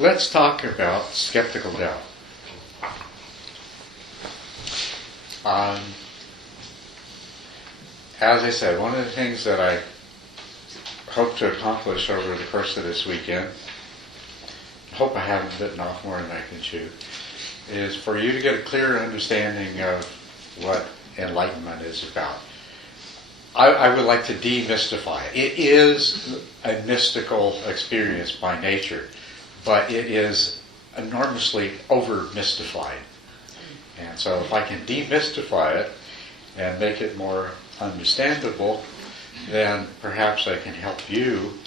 let's talk about skeptical doubt. As I said, one of the things that I hope to accomplish over the course of this weekend, hope I haven't bitten off more than I can chew, is for you to get a clearer understanding of what enlightenment is about. I would like to demystify it. It is a mystical experience by nature, but it is enormously over-mystified. And so if I can demystify it and make it more understandable, then perhaps I can help you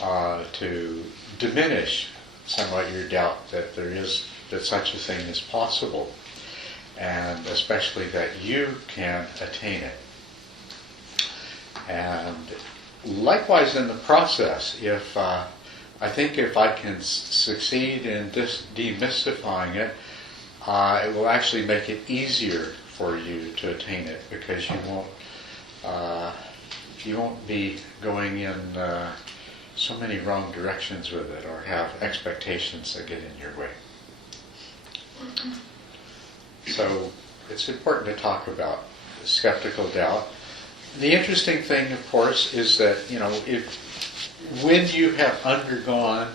to diminish somewhat your doubt that that such a thing is possible, and especially that you can attain it. And likewise in the process, I think if I can succeed in demystifying it, it will actually make it easier for you to attain it, because you won't be going in so many wrong directions with it, or have expectations that get in your way. So it's important to talk about skeptical doubt. The interesting thing, of course, is that, when you have undergone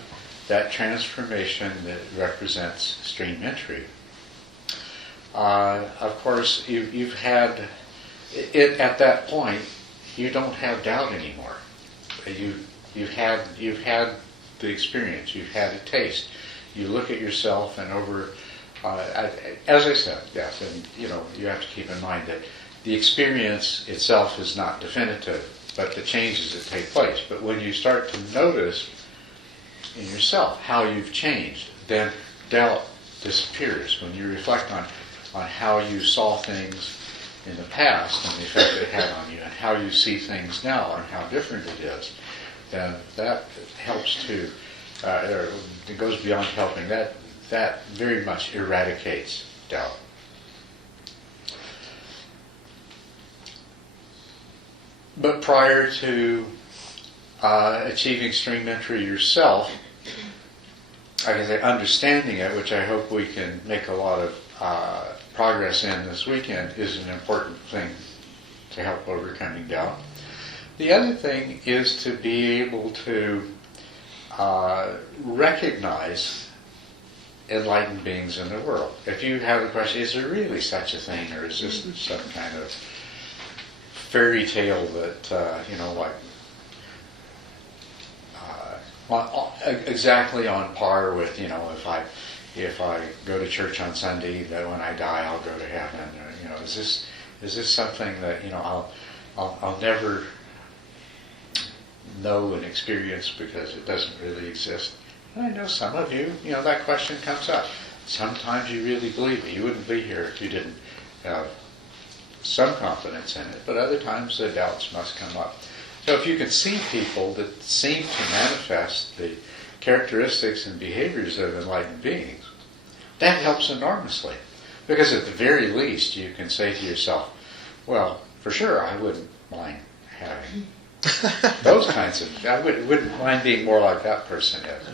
that transformation that represents stream entry, of course, you've had it at that point. You don't have doubt anymore. You've had the experience. You've had a taste. You look at yourself, and as I said, yes, and you have to keep in mind that the experience itself is not definitive, but the changes that take place. But when you start to notice in yourself how you've changed, then doubt disappears. When you reflect on how you saw things in the past and the effect it had on you, and how you see things now and how different it is, then that helps to, it goes beyond helping. That very much eradicates doubt. But prior to achieving stream entry yourself, like I say, understanding it, which I hope we can make a lot of progress in this weekend, is an important thing to help overcoming doubt. The other thing is to be able to recognize enlightened beings in the world. If you have a question, is there really such a thing, or is this some kind of fairy tale that, exactly on par with, if I go to church on Sunday, that when I die I'll go to heaven, or, is this something that, I'll never know and experience because it doesn't really exist? And I know some of you, that question comes up. Sometimes you really believe it. You wouldn't be here if you didn't have some confidence in it, but other times the doubts must come up. So if you can see people that seem to manifest the characteristics and behaviors of enlightened beings, that helps enormously. Because at the very least you can say to yourself, well, for sure I wouldn't mind having those kinds of, I wouldn't mind being more like that person is.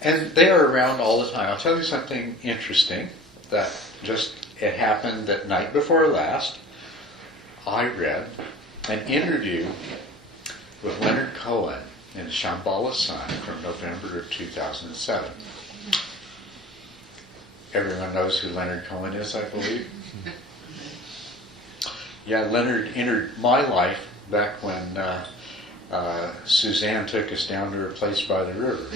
And they are around all the time. I'll tell you something interesting that it happened that night before last. I read an interview with Leonard Cohen in the Shambhala Sun from November of 2007. Everyone knows who Leonard Cohen is, I believe. Yeah, Leonard entered my life back when Suzanne took us down to her place by the river.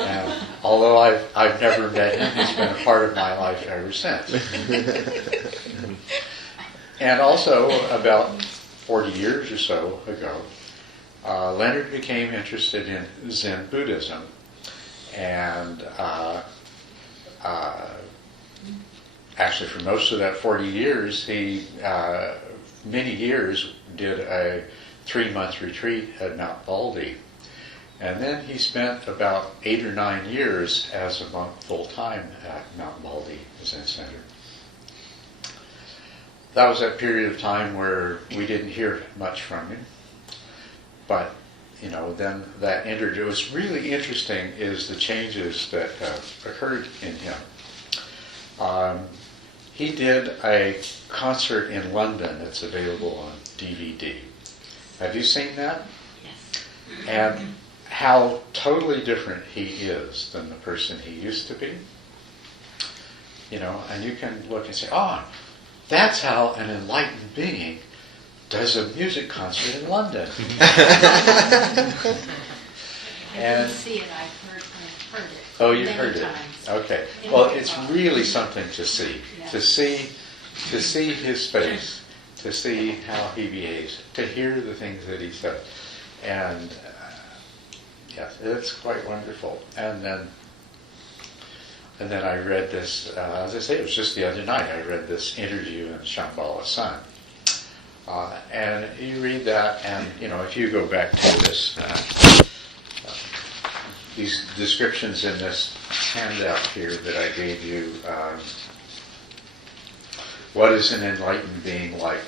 And although I've never met him, he's been a part of my life ever since. And also, about 40 years or so ago, Leonard became interested in Zen Buddhism. And actually, for most of that 40 years, he many years did a 3-month retreat at Mount Baldy. And then he spent about 8 or 9 years as a monk full-time at Mount Baldy Zen Center. That was that period of time where we didn't hear much from him. But then that entered. What's really interesting is the changes that occurred in him. He did a concert in London that's available on DVD. Have you seen that? Yes. And how totally different he is than the person he used to be. And you can look and say, that's how an enlightened being does a music concert in London. I And didn't see it, I've heard it. oh, you've many heard it. times. Okay. In Well, my it's car. really something to see. Yeah. To see his face, to see how he behaves, to hear the things that he says. And yes, it's quite wonderful. And then I read this, as I say, it was just the other night, I read this interview in Shambhala Sun. And you read that, and, if you go back to this, these descriptions in this handout here that I gave you, what is an enlightened being like?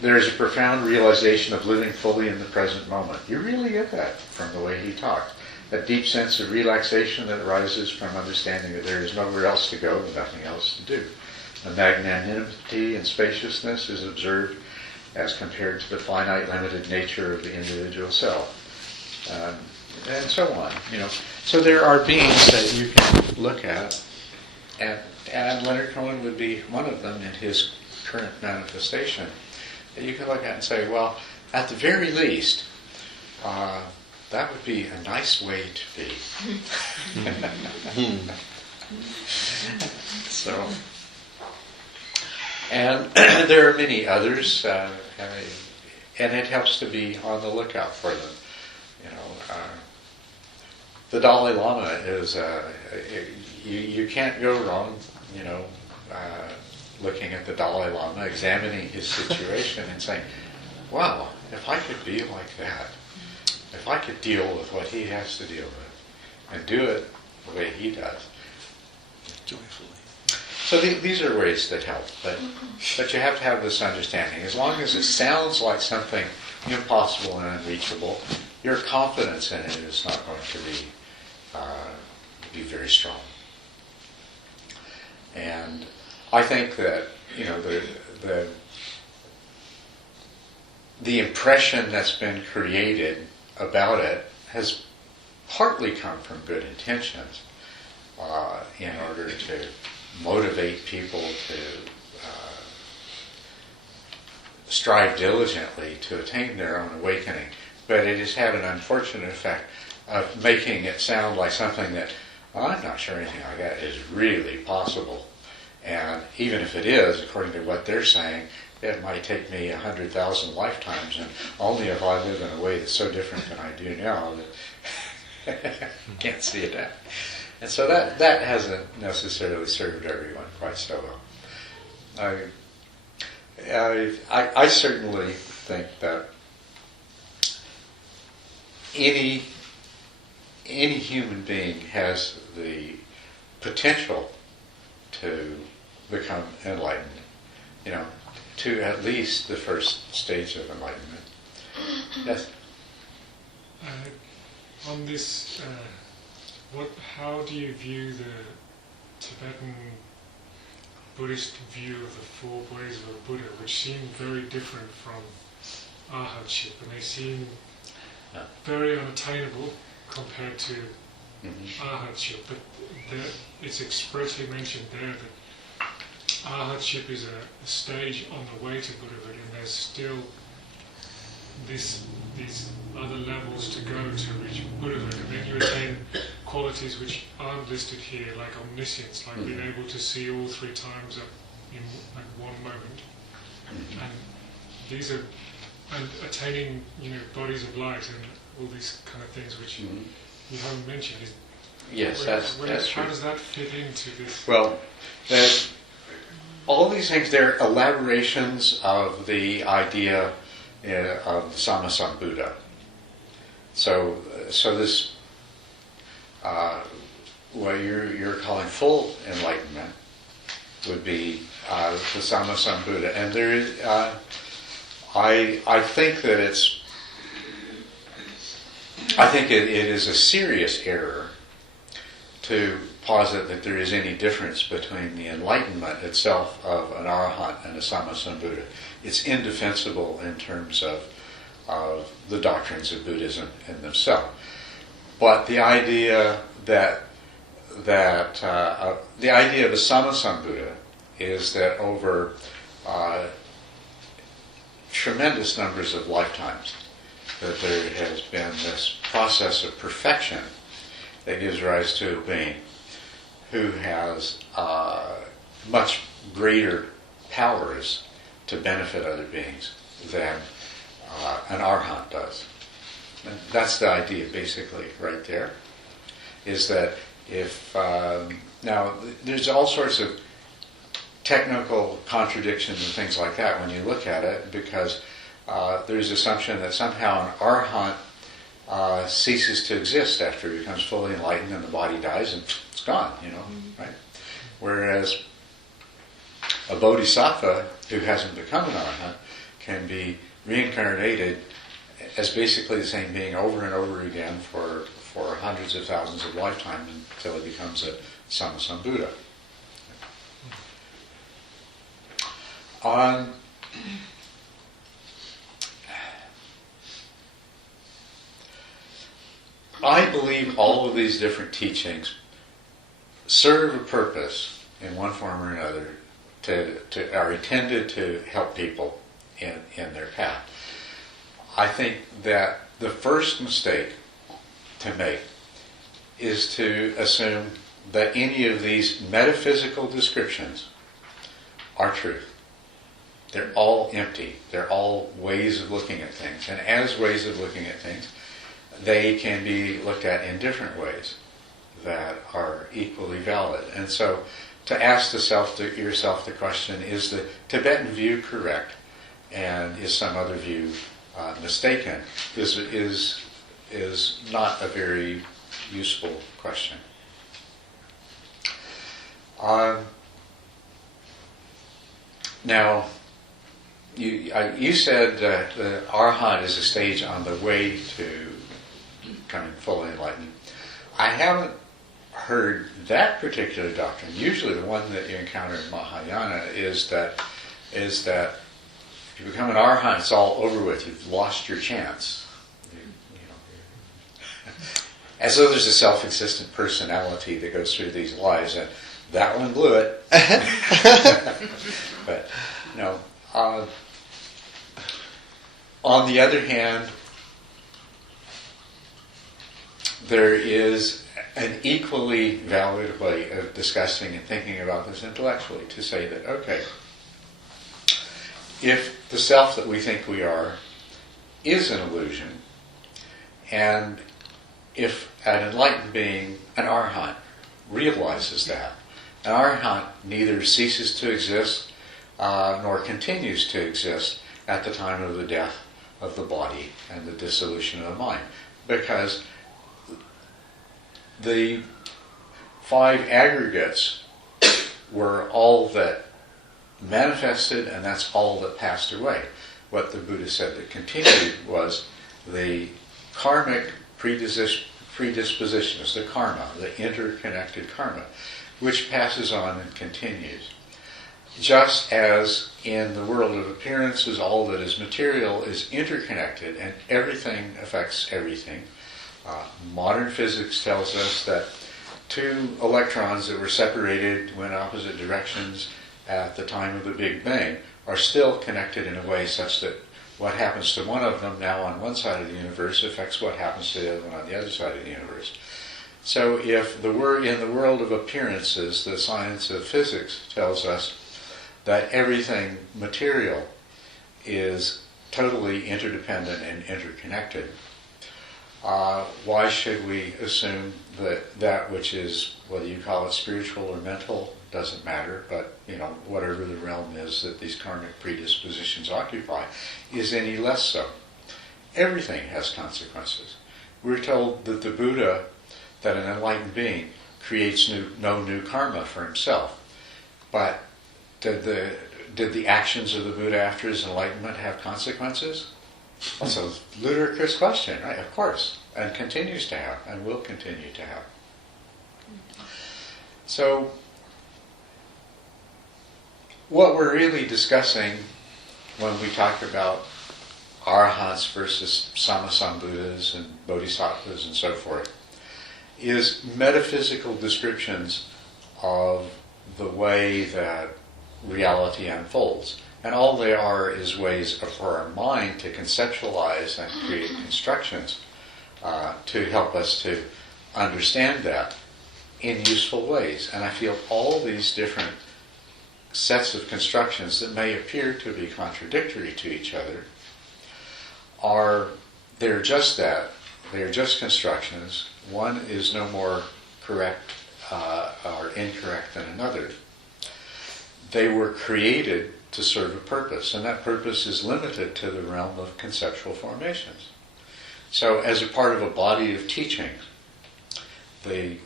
There is a profound realization of living fully in the present moment. You really get that from the way he talked. A deep sense of relaxation that arises from understanding that there is nowhere else to go and nothing else to do. A magnanimity and spaciousness is observed as compared to the finite, limited nature of the individual self. And so on. So there are beings that you can look at, and Leonard Cohen would be one of them in his current manifestation, that you can look at and say, well, at the very least, that would be a nice way to be. So, and there are many others, and it helps to be on the lookout for them. The Dalai Lama is, you can't go wrong, looking at the Dalai Lama, examining his situation and saying, wow, if I could be like that, if I could deal with what he has to deal with, and do it the way he does. Joyfully. So these are ways that help, but you have to have this understanding. As long as it sounds like something impossible and unreachable, your confidence in it is not going to be very strong. And I think that the impression that's been created about it has partly come from good intentions, in order to motivate people to strive diligently to attain their own awakening. But it has had an unfortunate effect of making it sound like something that, I'm not sure anything like that is really possible. And even if it is, according to what they're saying, it might take me 100,000 lifetimes, and only if I live in a way that's so different than I do now that can't see it out. And so that hasn't necessarily served everyone quite so well. I certainly think that any human being has the potential to become enlightened, to at least the first stage of enlightenment. Yes? On this, how do you view the Tibetan Buddhist view of the four ways of a Buddha, which seem very different from arhatship, and they seem very unattainable compared to arhatship, but it's expressly mentioned there that arhatship is a stage on the way to Buddhahood, and there's still these other levels to go to reach Buddhahood, and then you attain qualities which aren't listed here, like omniscience, like being able to see all three times in one moment, and these are attaining bodies of light and all these kind of things which you haven't mentioned. Yes, that's true. How does that fit into this? Well, all these things, they're elaborations of the idea of Sammasambuddha. So this, what you're calling full enlightenment, would be the Sammasambuddha, and there is. I think that it's I think it is a serious error to posit that there is any difference between the enlightenment itself of an arahant and a Sammasambuddha. It's indefensible in terms of the doctrines of Buddhism in themselves. But the idea that the idea of a Sammasambuddha is that over tremendous numbers of lifetimes, that there has been this process of perfection that gives rise to a being who has much greater powers to benefit other beings than an arhat does. And that's the idea, basically, right there. Is that if now there's all sorts of technical contradictions and things like that when you look at it, because there's assumption that somehow an arhat ceases to exist after he becomes fully enlightened and the body dies and it's gone, right? Whereas a bodhisattva who hasn't become an arhat can be reincarnated as basically the same being over and over again for hundreds of thousands of lifetimes until he becomes a Sammasambuddha. I believe all of these different teachings serve a purpose in one form or another are intended to help people in their path. I think that the first mistake to make is to assume that any of these metaphysical descriptions are truth. They're all empty. They're all ways of looking at things. And as ways of looking at things, they can be looked at in different ways that are equally valid. And so to ask yourself the question, is the Tibetan view correct and is some other view mistaken, is not a very useful question. Now, you said that the arhat is a stage on the way to becoming fully enlightened. I haven't heard that particular doctrine. Usually the one that you encounter in Mahayana is that if you become an arhat, it's all over with. You've lost your chance. As though there's a self-existent personality that goes through these lives, and that one blew it. But no. On the other hand, there is an equally valid way of discussing and thinking about this intellectually, to say that, okay, if the self that we think we are is an illusion, and if an enlightened being, an arhat, realizes that, an arhat neither ceases to exist nor continues to exist at the time of the death of the body and the dissolution of the mind, because the five aggregates were all that manifested, and that's all that passed away. What the Buddha said that continued was the karmic predispositions, the karma, the interconnected karma, which passes on and continues. Just as in the world of appearances, all that is material is interconnected and everything affects everything. Modern physics tells us that two electrons that were separated, went opposite directions at the time of the Big Bang, are still connected in a way such that what happens to one of them now on one side of the universe affects what happens to the other one on the other side of the universe. So if in the world of appearances, the science of physics tells us that everything material is totally interdependent and interconnected, why should we assume that that which is, whether you call it spiritual or mental, doesn't matter, but whatever the realm is that these karmic predispositions occupy, is any less so? Everything has consequences. We're told that the Buddha, that an enlightened being, creates no new karma for himself. But did the actions of the Buddha after his enlightenment have consequences? That's a ludicrous question, right? Of course, and continues to have, and will continue to have. So, what we're really discussing when we talk about arahants versus samasambuddhas and bodhisattvas and so forth is metaphysical descriptions of the way that reality unfolds. And all they are is ways for our mind to conceptualize and create constructions to help us to understand that in useful ways. And I feel all these different sets of constructions that may appear to be contradictory to each other they're just that. They're just constructions. One is no more correct or incorrect than another. They were created to serve a purpose, and that purpose is limited to the realm of conceptual formations. So as a part of a body of teaching, the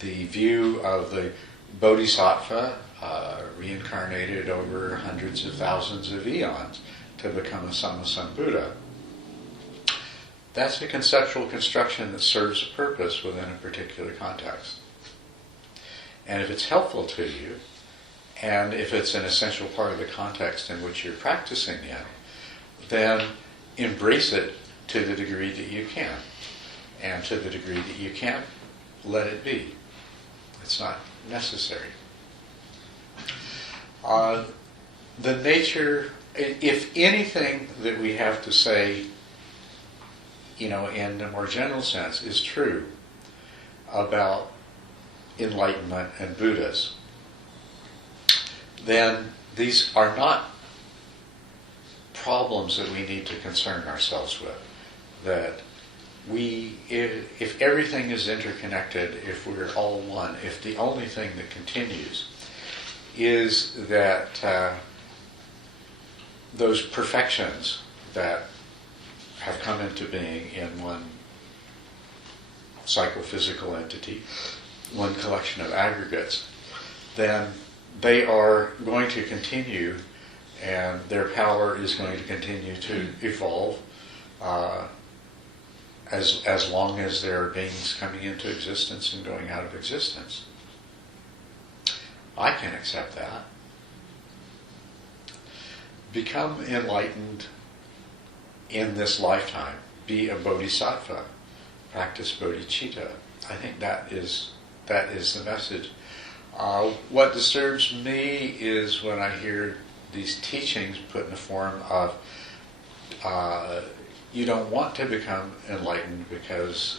view of the bodhisattva reincarnated over hundreds of thousands of eons to become a Sammasambuddha, that's a conceptual construction that serves a purpose within a particular context. And if it's helpful to you, and if it's an essential part of the context in which you're practicing in, then embrace it to the degree that you can. And to the degree that you can't, let it be. It's not necessary. The nature, if anything that we have to say, in a more general sense, is true about enlightenment and Buddhas, then these are not problems that we need to concern ourselves with. That if everything is interconnected, if we're all one, if the only thing that continues is that those perfections that have come into being in one psychophysical entity, one collection of aggregates, then they are going to continue, and their power is going to continue to evolve as long as there are beings coming into existence and going out of existence. I can accept that. Become enlightened in this lifetime. Be a bodhisattva. Practice bodhicitta. I think that is the message. What disturbs me is when I hear these teachings put in the form of you don't want to become enlightened because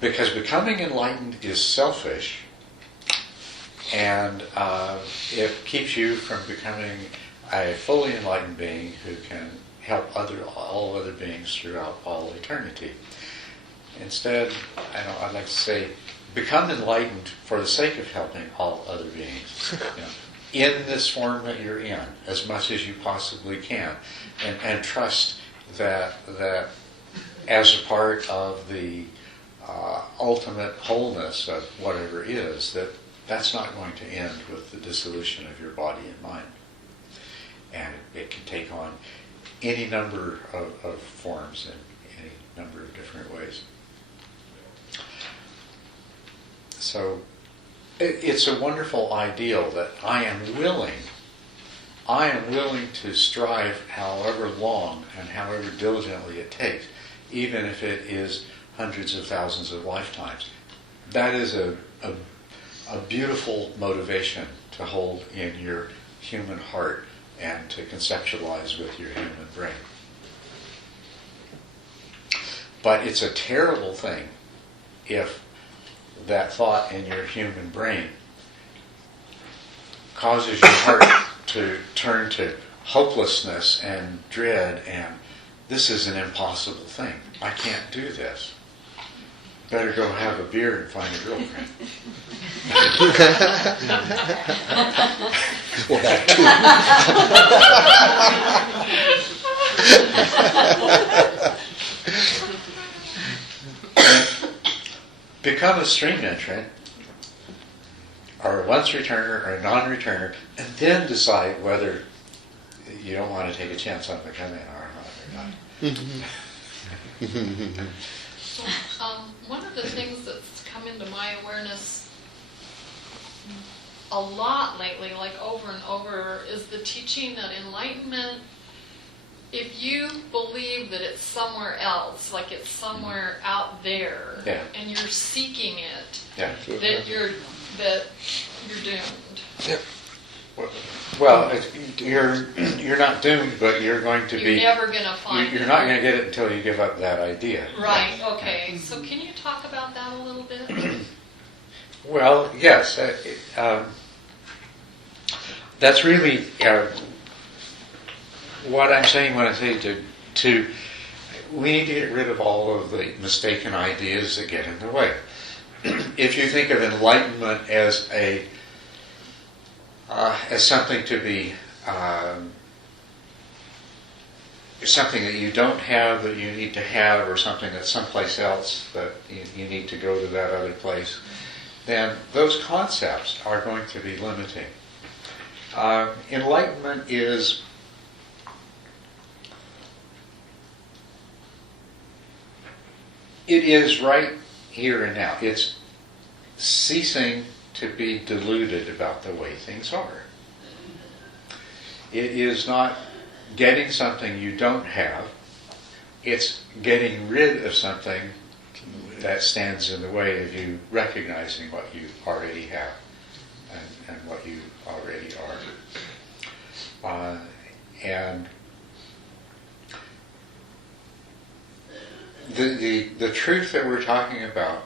becoming enlightened is selfish, and it keeps you from becoming a fully enlightened being who can help all other beings throughout all eternity. Instead, I'd like to say, become enlightened for the sake of helping all other beings. In this form that you're in, as much as you possibly can, and trust that as a part of the ultimate wholeness of whatever is, that's not going to end with the dissolution of your body and mind. And it can take on any number of forms in any number of different ways. So it's a wonderful ideal that I am willing to strive however long and however diligently it takes, even if it is hundreds of thousands of lifetimes. That is a beautiful motivation to hold in your human heart and to conceptualize with your human brain. But it's a terrible thing if that thought in your human brain causes your heart to turn to hopelessness and dread and this is an impossible thing. I can't do this. Better go have a beer and find a girlfriend. Well, that Become a stream entrant, or a once returner, or a non-returner, and then decide whether you don't want to take a chance on becoming an arhat. everybody. So, one of the things that's come into my awareness a lot lately, like over and over, is the teaching that enlightenment, if you believe that it's somewhere else, like it's somewhere out there, Yeah. and you're seeking it, Yeah. that you're doomed. Well, you're not doomed, but you're going to You're be. never going to find You're it. not going to get it until you give up that idea. Right, okay. So can you talk about that a little bit? Well, yes. That's really what I'm saying when I say to we need to get rid of all of the mistaken ideas that get in the way. If you think of enlightenment as something to be something that you don't have that you need to have, or something that's someplace else that you need to go to that other place, then those concepts are going to be limiting. Enlightenment is right here and now. It's ceasing to be deluded about the way things are. It is not getting something you don't have. It's getting rid of something that stands in the way of you recognizing what you already have and what you already are. And the truth that we're talking about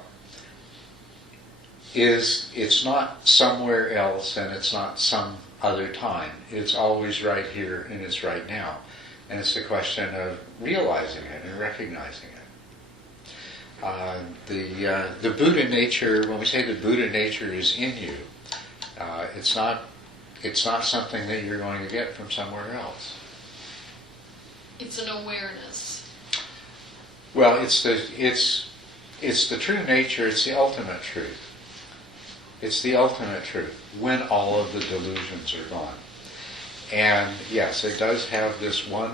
is, it's not somewhere else and it's not some other time. It's always right here and it's right now. And it's a question of realizing it and recognizing it. The Buddha nature, when we say the Buddha nature is in you, it's not something that you're going to get from somewhere else. It's an awareness. Well, it's the true nature. It's the ultimate truth. It's the ultimate truth when all of the delusions are gone. And yes, it does have this one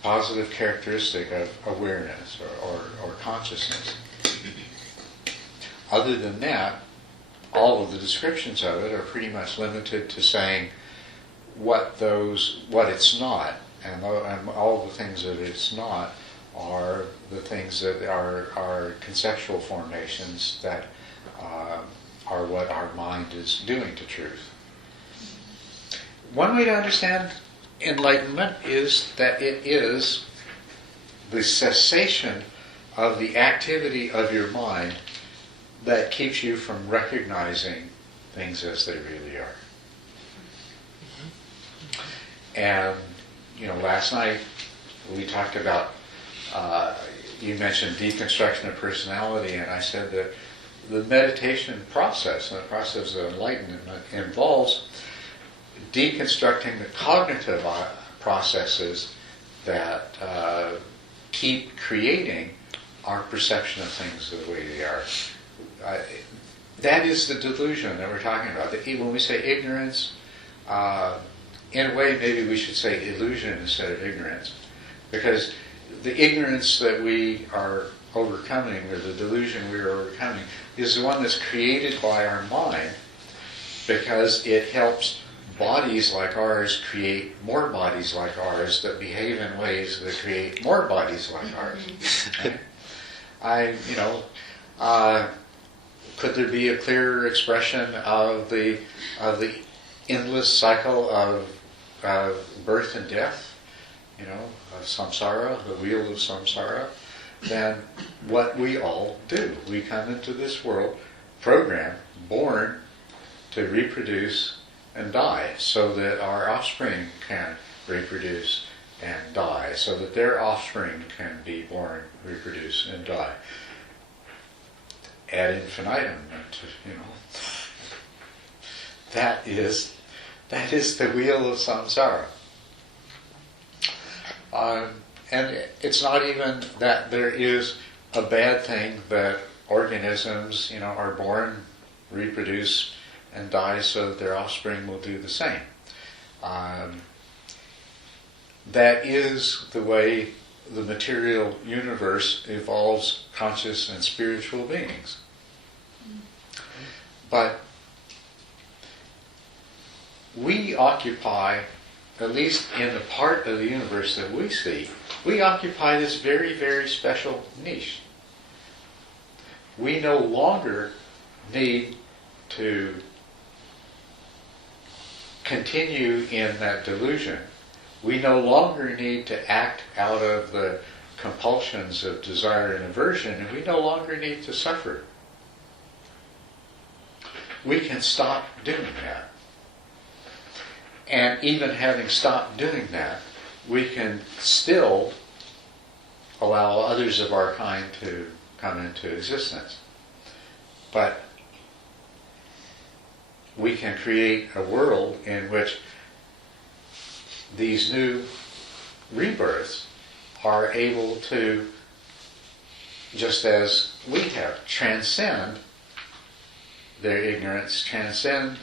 positive characteristic of awareness or consciousness. Other than that, all of the descriptions of it are pretty much limited to saying what it's not, and all the things that it's not are the things that are conceptual formations that are what our mind is doing to truth. One way to understand enlightenment is that it is the cessation of the activity of your mind that keeps you from recognizing things as they really are. And, last night we talked about, you mentioned deconstruction of personality, and I said that the meditation process, and the process of enlightenment, involves deconstructing the cognitive processes that keep creating our perception of things the way they are. That is the delusion that we're talking about. When we say ignorance, in a way maybe we should say illusion instead of ignorance, because the ignorance that we are overcoming, or the delusion we are overcoming, is the one that's created by our mind, because it helps bodies like ours create more bodies like ours that behave in ways that create more bodies like ours. Could there be a clearer expression of the endless cycle of birth and death, of samsara, the wheel of samsara, than what we all do? We come into this world programmed, born to reproduce and die, so that our offspring can reproduce and die, so that their offspring can be born, reproduce, and die. Ad infinitum, that is the wheel of samsara. And it's not even that there is a bad thing that organisms, are born, reproduce, and die so that their offspring will do the same. that is the way the material universe evolves conscious and spiritual beings. But we occupy, at least in the part of the universe that we see, we occupy this very, very special niche. We no longer need to continue in that delusion. We no longer need to act out of the compulsions of desire and aversion, and we no longer need to suffer. We can stop doing that. And even having stopped doing that, we can still allow others of our kind to come into existence. But we can create a world in which these new rebirths are able to, just as we have, transcend their ignorance, transcend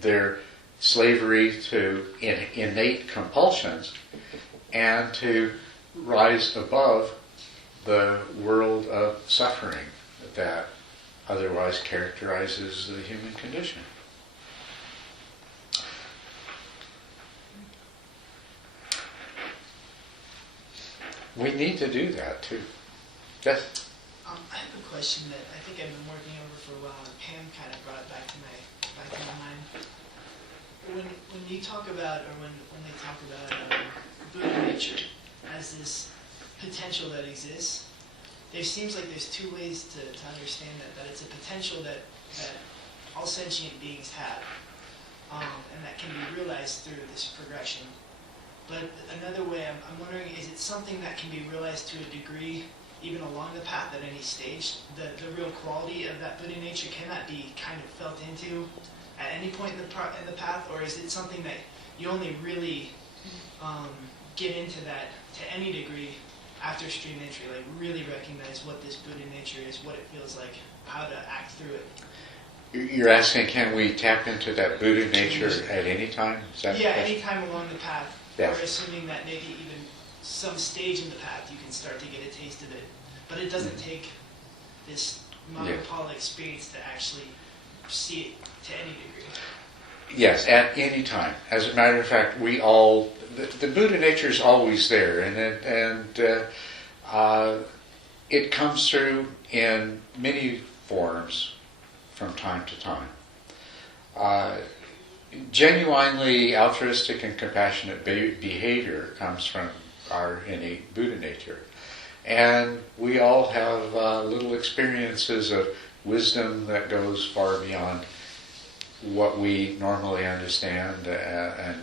their slavery to innate compulsions, and to rise above the world of suffering that otherwise characterizes the human condition. We need to do that too. Yes? I have a question that I think I've been working over for a while, and Pam kind of brought it back to my mind. When you talk about, or when they talk about Buddha nature as this potential that exists, there seems like there's two ways to understand that it's a potential that all sentient beings have, and that can be realized through this progression. But another way, I'm wondering, is it something that can be realized to a degree, even along the path at any stage? The real quality of that Buddha nature, can that be kind of felt into at any point in the path, or is it something that you only really get into that to any degree after stream entry, like really recognize what this Buddha nature is, what it feels like, how to act through it? You're asking, can we tap into that Buddha nature at any time? Is that any time along the path. Yes. Or assuming that maybe even some stage in the path you can start to get a taste of it. But it doesn't take this monopole experience to actually see it to any degree. Yes, at any time. As a matter of fact, we all, the Buddha nature is always there, and it comes through in many forms from time to time. Genuinely altruistic and compassionate behavior comes from our innate Buddha nature. And we all have little experiences of wisdom that goes far beyond what we normally understand and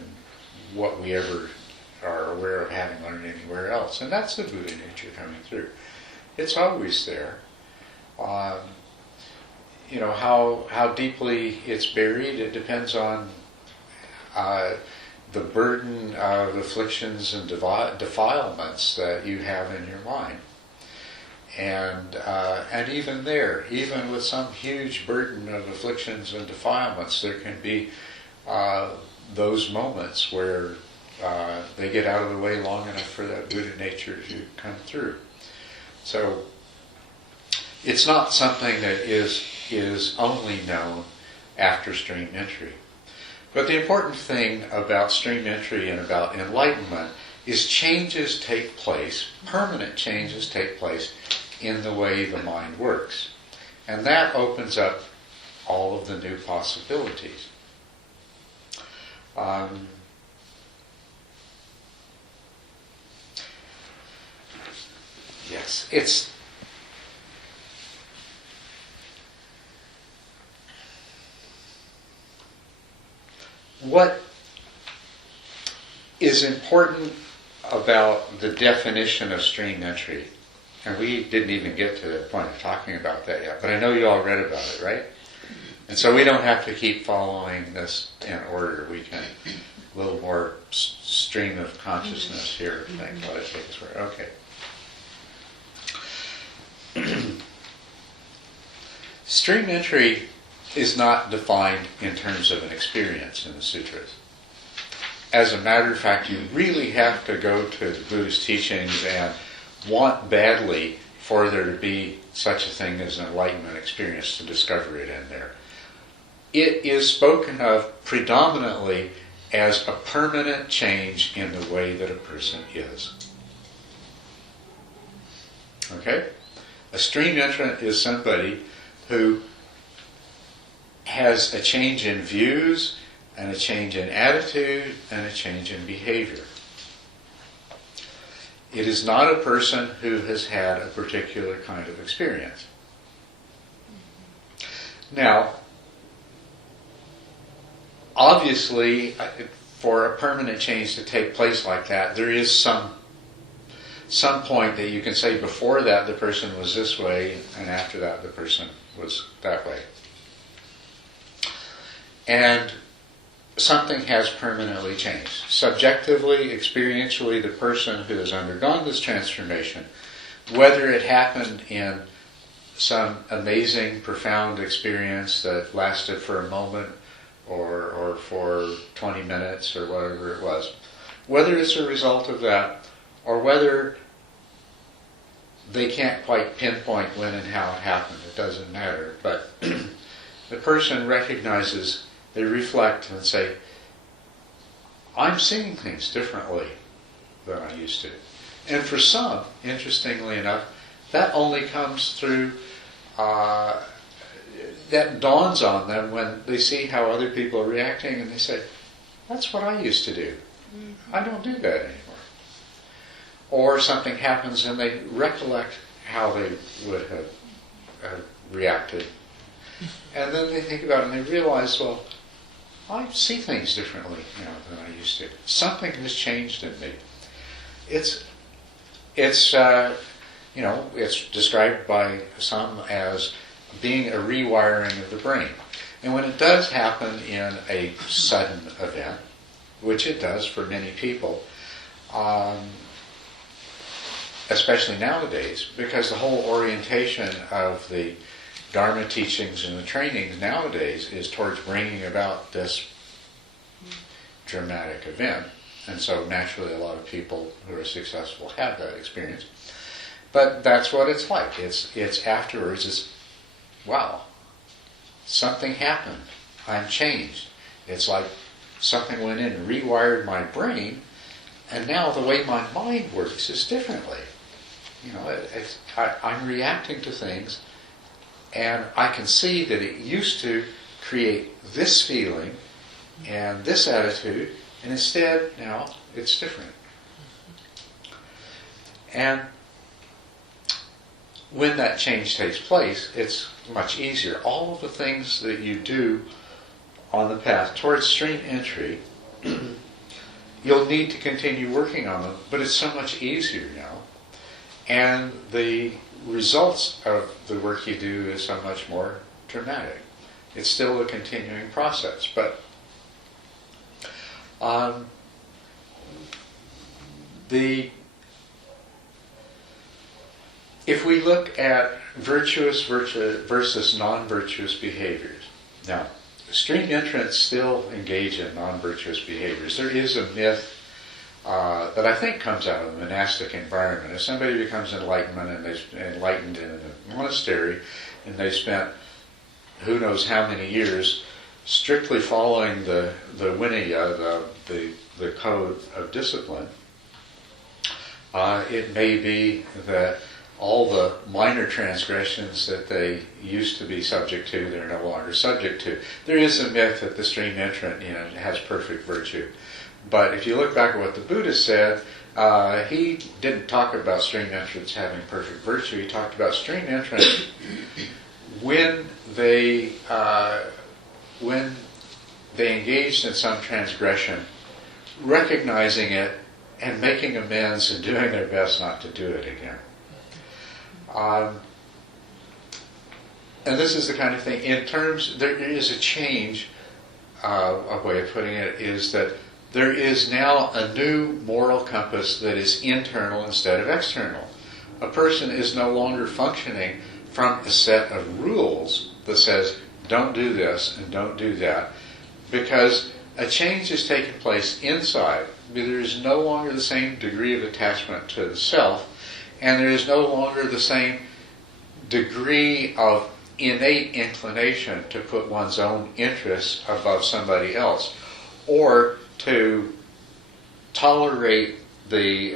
what we ever are aware of having learned anywhere else. And that's the Buddha nature coming through. It's always there. How deeply it's buried, it depends on the burden of afflictions and defilements that you have in your mind. And even there, even with some huge burden of afflictions and defilements, there can be those moments where they get out of the way long enough for that Buddha nature to come through. So it's not something that is only known after stream entry. But the important thing about stream entry and about enlightenment is changes take place, permanent changes take place in the way the mind works. And that opens up all of the new possibilities. Yes, it's... What is important about the definition of stream entry, and we didn't even get to the point of talking about that yet, but I know you all read about it, right? And so we don't have to keep following this in order. We can, a little more stream of consciousness here, I think, let it take us where, okay. Stream entry is not defined in terms of an experience in the sutras. as a matter of fact, you really have to go to the Buddhist teachings and want badly for there to be such a thing as an enlightenment experience to discover it in there. It is spoken of predominantly as a permanent change in the way that a person is. Okay? A stream entrant is somebody who has a change in views and a change in attitude and a change in behavior. It is not a person who has had a particular kind of experience. Now, obviously, for a permanent change to take place like that, there is some point that you can say before that the person was this way and after that the person was that way. And something has permanently changed. Subjectively, experientially, the person who has undergone this transformation, whether it happened in some amazing, profound experience that lasted for a moment or for 20 minutes or whatever it was, whether it's a result of that or whether they can't quite pinpoint when and how it happened, it doesn't matter. But the person recognizes, they reflect and say, I'm seeing things differently than I used to. And for some, interestingly enough, that only comes through, that dawns on them when they see how other people are reacting and they say, that's what I used to do. I don't do that anymore. Or something happens and they recollect how they would have reacted. And then they think about it and they realize, well, I see things differently now than I used to. Something has changed in me. It's described by some as being a rewiring of the brain. And when it does happen in a sudden event, which it does for many people, especially nowadays, because the whole orientation of the Dharma teachings and the trainings nowadays is towards bringing about this dramatic event. And so naturally a lot of people who are successful have that experience. But that's what it's like. It's afterwards, it's, wow, something happened. I'm changed. It's like something went in and rewired my brain, and now the way my mind works is differently. I'm reacting to things, and I can see that it used to create this feeling and this attitude, and instead now it's different. And when that change takes place, it's much easier. All of the things that you do on the path towards stream entry, you'll need to continue working on them, but it's so much easier now. And the results of the work you do is so much more dramatic. It's still a continuing process, but if we look at virtuous versus non-virtuous behaviors, now, stream entrants still engage in non-virtuous behaviors. There is a myth that I think comes out of the monastic environment. If somebody becomes enlightened in a monastery, and they spent who knows how many years strictly following the Vinaya, the code of discipline, it may be that all the minor transgressions that they used to be subject to, they're no longer subject to. There is a myth that the stream entrant has perfect virtue. But if you look back at what the Buddha said, he didn't talk about stream entrants having perfect virtue. He talked about stream entrants when they engaged in some transgression, recognizing it and making amends and doing their best not to do it again. And this is the kind of thing, there is a change, a way of putting it is that there is now a new moral compass that is internal instead of external. A person is no longer functioning from a set of rules that says, don't do this and don't do that, because a change is taking place inside. There is no longer the same degree of attachment to the self, and there is no longer the same degree of innate inclination to put one's own interests above somebody else, or to tolerate the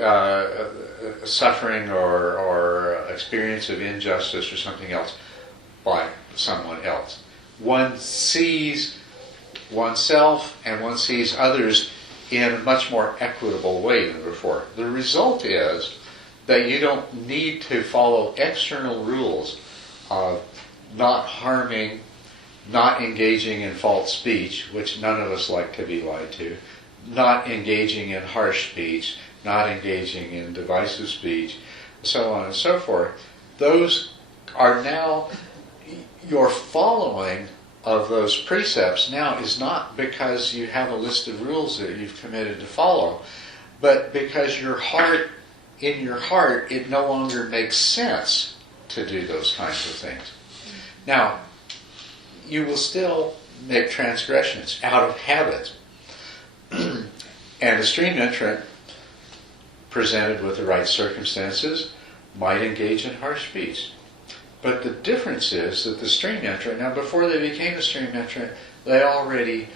suffering or experience of injustice or something else by someone else. One sees oneself and one sees others in a much more equitable way than before. The result is that you don't need to follow external rules of not harming, not engaging in false speech, which none of us like to be lied to, not engaging in harsh speech, not engaging in divisive speech, so on and so forth. Those are now, your following of those precepts now is not because you have a list of rules that you've committed to follow, but because in your heart, it no longer makes sense to do those kinds of things. Now, you will still make transgressions out of habit. And a stream entrant, presented with the right circumstances, might engage in harsh speech. But the difference is that the stream entrant, now before they became a stream entrant, they already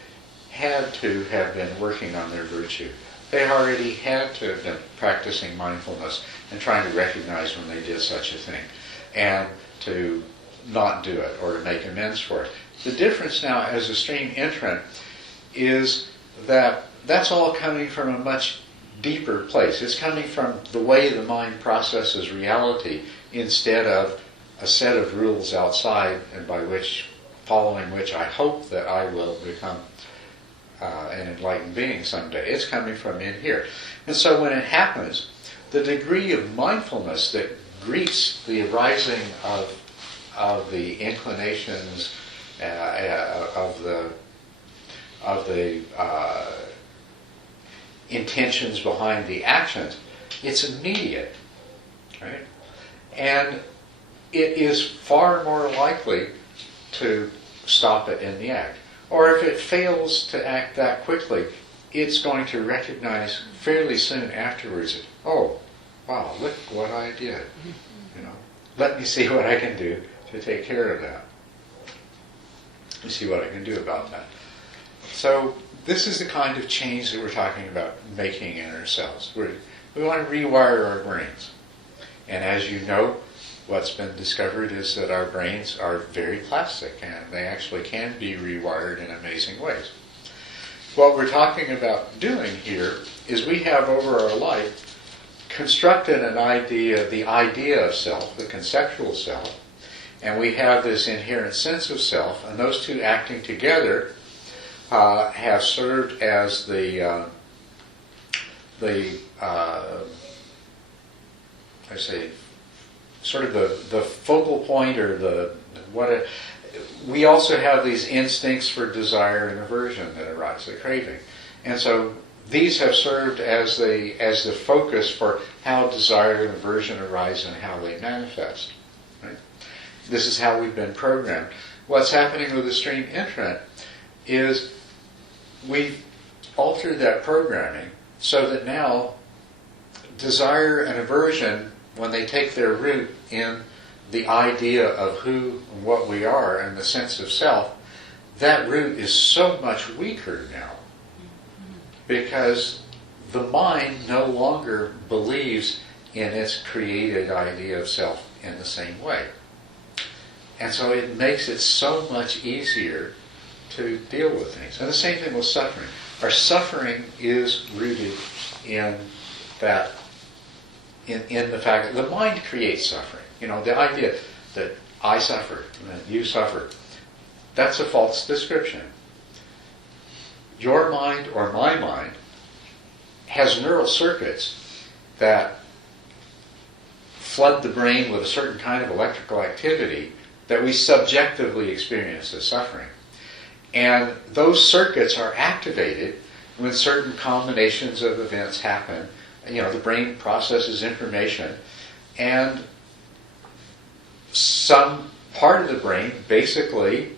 had to have been working on their virtue. They already had to have been practicing mindfulness and trying to recognize when they did such a thing, and to not do it or to make amends for it. The difference now as a stream entrant is that that's all coming from a much deeper place. It's coming from the way the mind processes reality instead of a set of rules outside, and following which I hope that I will become an enlightened being someday. It's coming from in here. And so when it happens, the degree of mindfulness that greets the arising of the inclinations, of the intentions behind the actions, it's immediate, right? And it is far more likely to stop it in the act. Or if it fails to act that quickly, it's going to recognize fairly soon afterwards, oh, wow, look what I did. Let me see what I can do to take care of that. Let me see what I can do about that. So this is the kind of change that we're talking about making in ourselves. We want to rewire our brains. And as you know, what's been discovered is that our brains are very plastic, and they actually can be rewired in amazing ways. What we're talking about doing here is we have over our life constructed the idea of self, the conceptual self, and we have this inherent sense of self, and those two acting together have served as the focal point, or we also have these instincts for desire and aversion that arise, the craving. And so these have served as the focus for how desire and aversion arise and how they manifest. Right? This is how we've been programmed. What's happening with the stream entrant is we've altered that programming so that now desire and aversion, when they take their root in the idea of who and what we are and the sense of self, that root is so much weaker now because the mind no longer believes in its created idea of self in the same way. And so it makes it so much easier to deal with things. And the same thing with suffering. Our suffering is rooted in that, in the fact that the mind creates suffering. The idea that I suffer, that you suffer, that's a false description. Your mind or my mind has neural circuits that flood the brain with a certain kind of electrical activity that we subjectively experience as suffering. And those circuits are activated when certain combinations of events happen. The brain processes information, and some part of the brain basically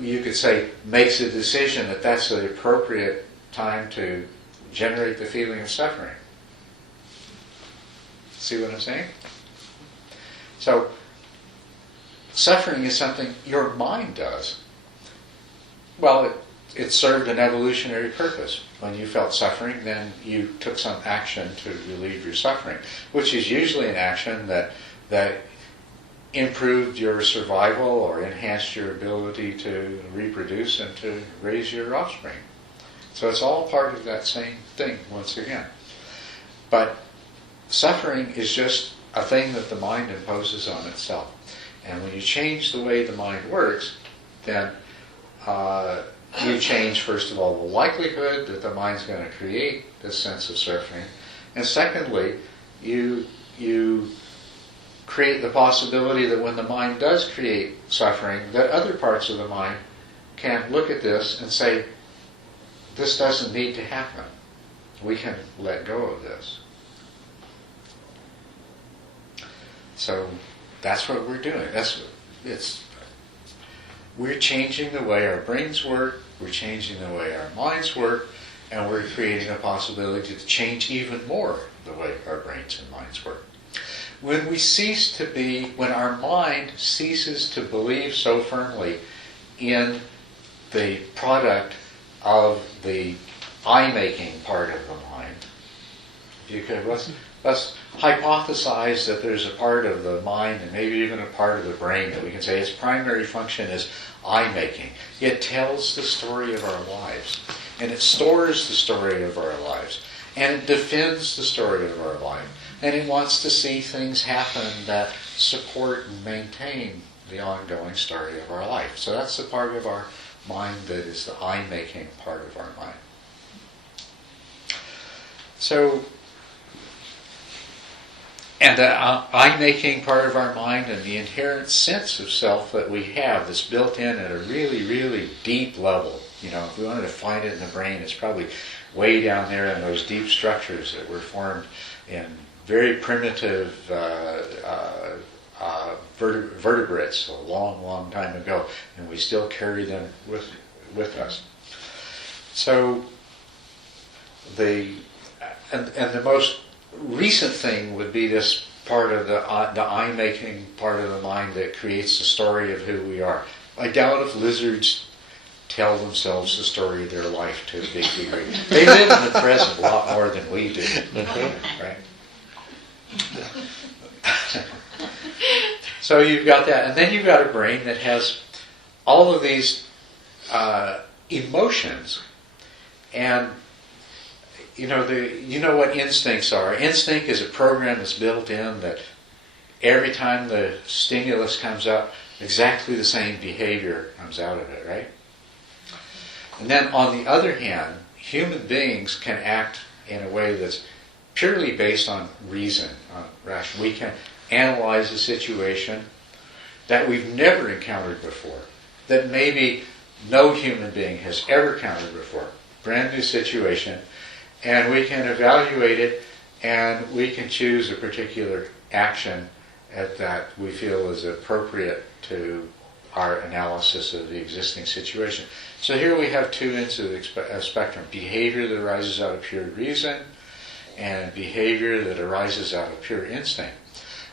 you could say, makes a decision that that's the appropriate time to generate the feeling of suffering. See what I'm saying? So, suffering is something your mind does. Well, it served an evolutionary purpose. When you felt suffering, then you took some action to relieve your suffering, which is usually an action that improved your survival or enhanced your ability to reproduce and to raise your offspring. So it's all part of that same thing, once again. But suffering is just a thing that the mind imposes on itself. And when you change the way the mind works, then you change, first of all, the likelihood that the mind's going to create this sense of suffering. And secondly, you create the possibility that when the mind does create suffering, that other parts of the mind can look at this and say, this doesn't need to happen. We can let go of this. So that's what we're doing. We're changing the way our brains work, we're changing the way our minds work, and we're creating a possibility to change even more the way our brains and minds work. When our mind ceases to believe so firmly in the product of the I-making part of the mind, let's hypothesize that there's a part of the mind and maybe even a part of the brain that we can say its primary function is I-making. It tells the story of our lives, and it stores the story of our lives, and it defends the story of our life, and it wants to see things happen that support and maintain the ongoing story of our life. So that's the part of our mind that is the I-making part of our mind. So, and the I-making part of our mind and the inherent sense of self that we have that's built in at a really, really deep level. If we wanted to find it in the brain, it's probably way down there in those deep structures that were formed in very primitive vertebrates a long, long time ago, and we still carry them with us. So the most recent thing would be this part of the I-making part of the mind that creates the story of who we are. I doubt if lizards tell themselves the story of their life to a big degree. They live in the present a lot more than we do, right? So you've got that, and then you've got a brain that has all of these emotions, and you know what instincts are. Instinct is a program that's built in that every time the stimulus comes up, exactly the same behavior comes out of it, right? And then on the other hand, human beings can act in a way that's purely based on reason, on rational. We can analyze a situation that we've never encountered before, that maybe no human being has ever encountered before. Brand new situation, and we can evaluate it, and we can choose a particular action that we feel is appropriate to our analysis of the existing situation. So here we have two ends of the spectrum: behavior that arises out of pure reason, and behavior that arises out of pure instinct.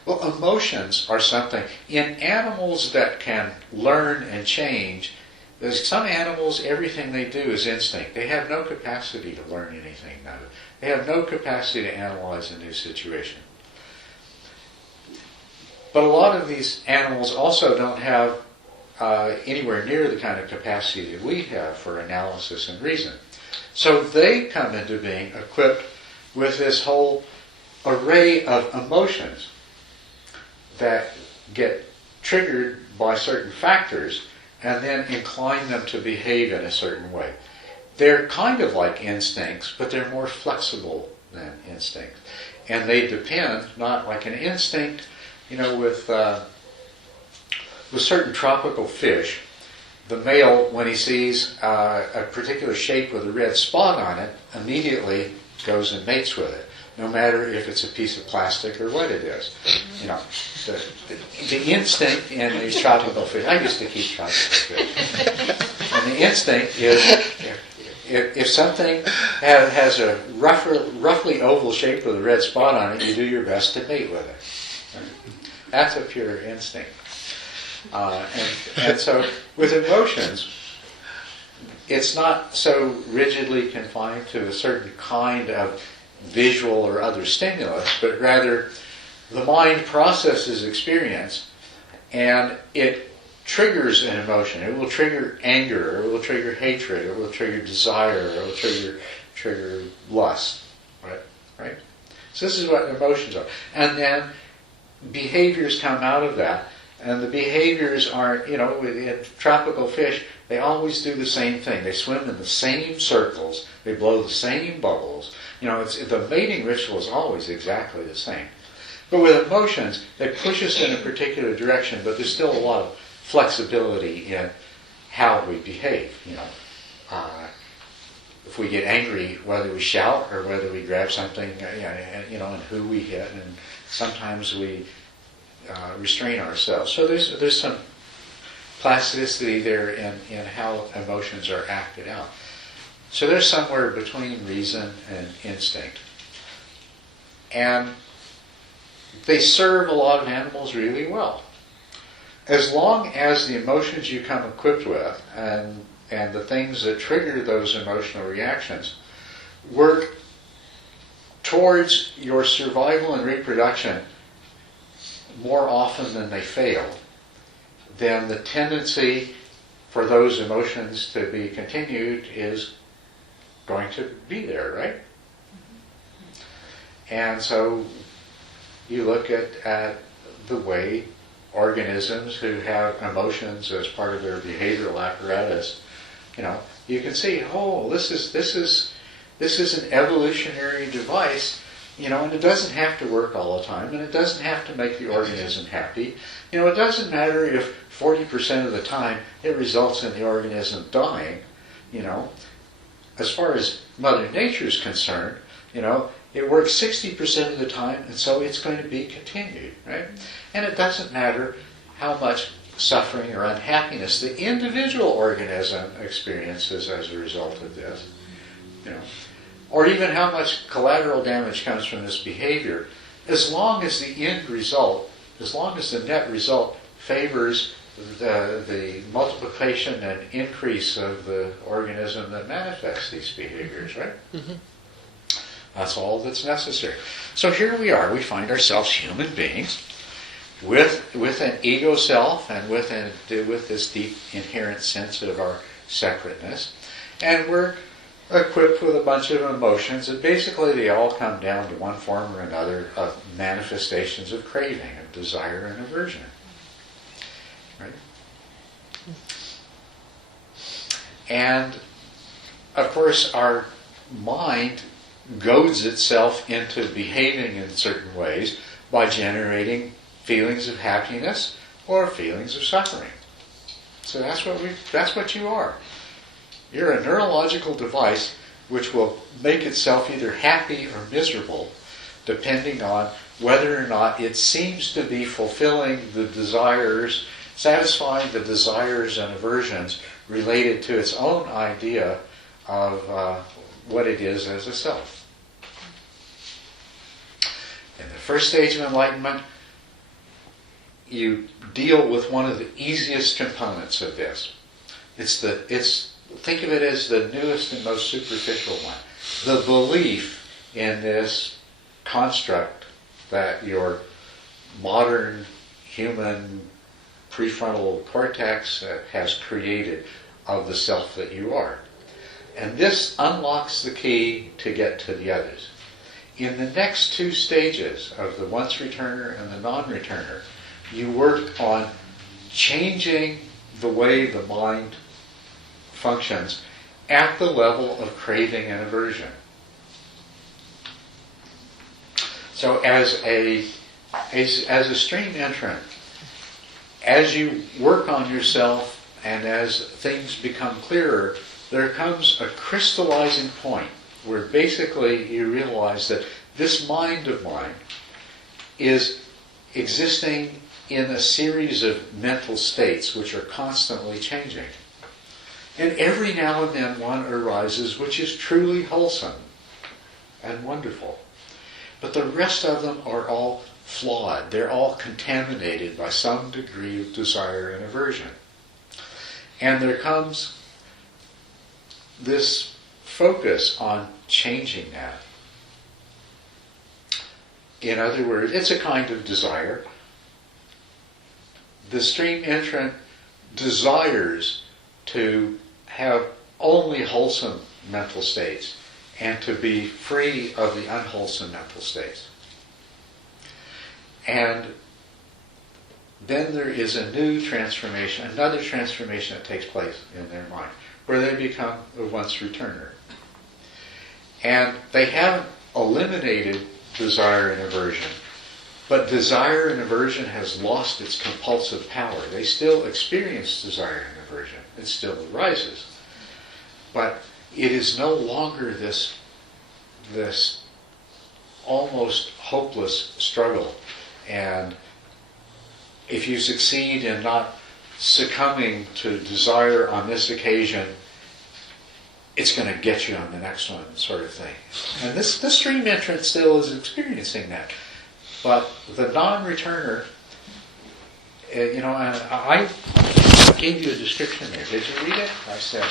Well, emotions are something in animals that can learn and change. There's some animals, everything they do is instinct. They have no capacity to learn anything new. They have no capacity to analyze a new situation. But a lot of these animals also don't have anywhere near the kind of capacity that we have for analysis and reason. So they come into being equipped with this whole array of emotions that get triggered by certain factors and then incline them to behave in a certain way. They're kind of like instincts, but they're more flexible than instincts. And they depend, not like an instinct, with certain tropical fish, the male, when he sees a particular shape with a red spot on it, immediately goes and mates with it. no matter if it's a piece of plastic or what it is. You know, the instinct in these tropical fish, I used to keep tropical fish, and the instinct is if something has a roughly oval shape with a red spot on it, you do your best to mate with it. That's a pure instinct. And so with emotions, it's not so rigidly confined to a certain kind of visual or other stimulus, but rather the mind processes experience and it triggers an emotion. It will trigger anger, or it will trigger hatred, or it will trigger desire, or it will trigger lust. Right? So this is what emotions are. And then behaviors come out of that. And the behaviors are, in tropical fish, they always do the same thing. They swim in the same circles. They blow the same bubbles. The mating ritual is always exactly the same. But with emotions, they push us in a particular direction, but there's still a lot of flexibility in how we behave. If we get angry, whether we shout or whether we grab something, and who we hit, and sometimes we restrain ourselves. So there's some plasticity there in how emotions are acted out. So they're somewhere between reason and instinct. And they serve a lot of animals really well. As long as the emotions you come equipped with and the things that trigger those emotional reactions work towards your survival and reproduction more often than they fail, then the tendency for those emotions to be continued is going to be there, right? And so you look at the way organisms who have emotions as part of their behavioral apparatus, you can see, this is an evolutionary device, and it doesn't have to work all the time, and it doesn't have to make the organism happy. It doesn't matter if 40% of the time it results in the organism dying. As far as Mother Nature is concerned, it works 60% of the time, and so it's going to be continued, right? And it doesn't matter how much suffering or unhappiness the individual organism experiences as a result of this, or even how much collateral damage comes from this behavior, as long as the end result, as long as the net result favors the multiplication and increase of the organism that manifests these behaviors, right? Mm-hmm. That's all that's necessary. So here we are. We find ourselves human beings with an ego self and with this deep inherent sense of our separateness, and we're equipped with a bunch of emotions, and basically they all come down to one form or another of manifestations of craving, of desire and aversion. Right? And of course our mind goads itself into behaving in certain ways by generating feelings of happiness or feelings of suffering. So that's what you are. You're a neurological device which will make itself either happy or miserable depending on whether or not it seems to be fulfilling the desires, satisfying the desires and aversions related to its own idea of what it is as a self. In the first stage of enlightenment, you deal with one of the easiest components of this. Think of it as the newest and most superficial one. The belief in this construct that your modern human prefrontal cortex has created of the self that you are. And this unlocks the key to get to the others. In the next two stages of the once returner and the non-returner, you work on changing the way the mind functions at the level of craving and aversion. So as a stream entrant, as you work on yourself and as things become clearer, there comes a crystallizing point where basically you realize that this mind of mine is existing in a series of mental states which are constantly changing. And every now and then one arises which is truly wholesome and wonderful. But the rest of them are all flawed. They're all contaminated by some degree of desire and aversion. And there comes this focus on changing that. In other words, it's a kind of desire. The stream entrant desires to have only wholesome mental states and to be free of the unwholesome mental states. And then there is a new transformation, another transformation that takes place in their mind, where they become a once returner. And they haven't eliminated desire and aversion, but desire and aversion has lost its compulsive power. They still experience desire and aversion. It still arises. But it is no longer this almost hopeless struggle. And if you succeed in not succumbing to desire on this occasion, it's going to get you on the next one, sort of thing. And this stream entrant still is experiencing that. But the non-returner, and I gave you a description there. Did you read it? I said,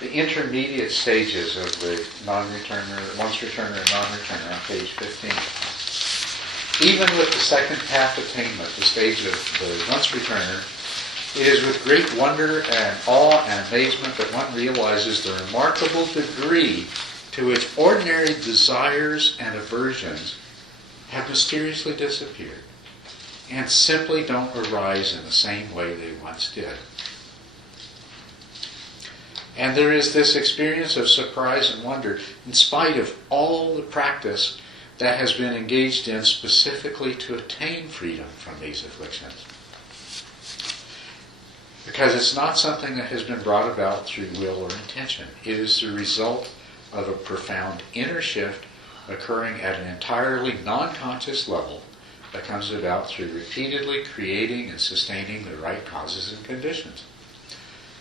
the intermediate stages of the non-returner, once returner and non-returner on page 15. Even with the second path attainment, the stage of the once returner, it is with great wonder and awe and amazement that one realizes the remarkable degree to which ordinary desires and aversions have mysteriously disappeared and simply don't arise in the same way they once did. And there is this experience of surprise and wonder in spite of all the practice that has been engaged in specifically to attain freedom from these afflictions. Because it's not something that has been brought about through will or intention. It is the result of a profound inner shift occurring at an entirely non-conscious level that comes about through repeatedly creating and sustaining the right causes and conditions.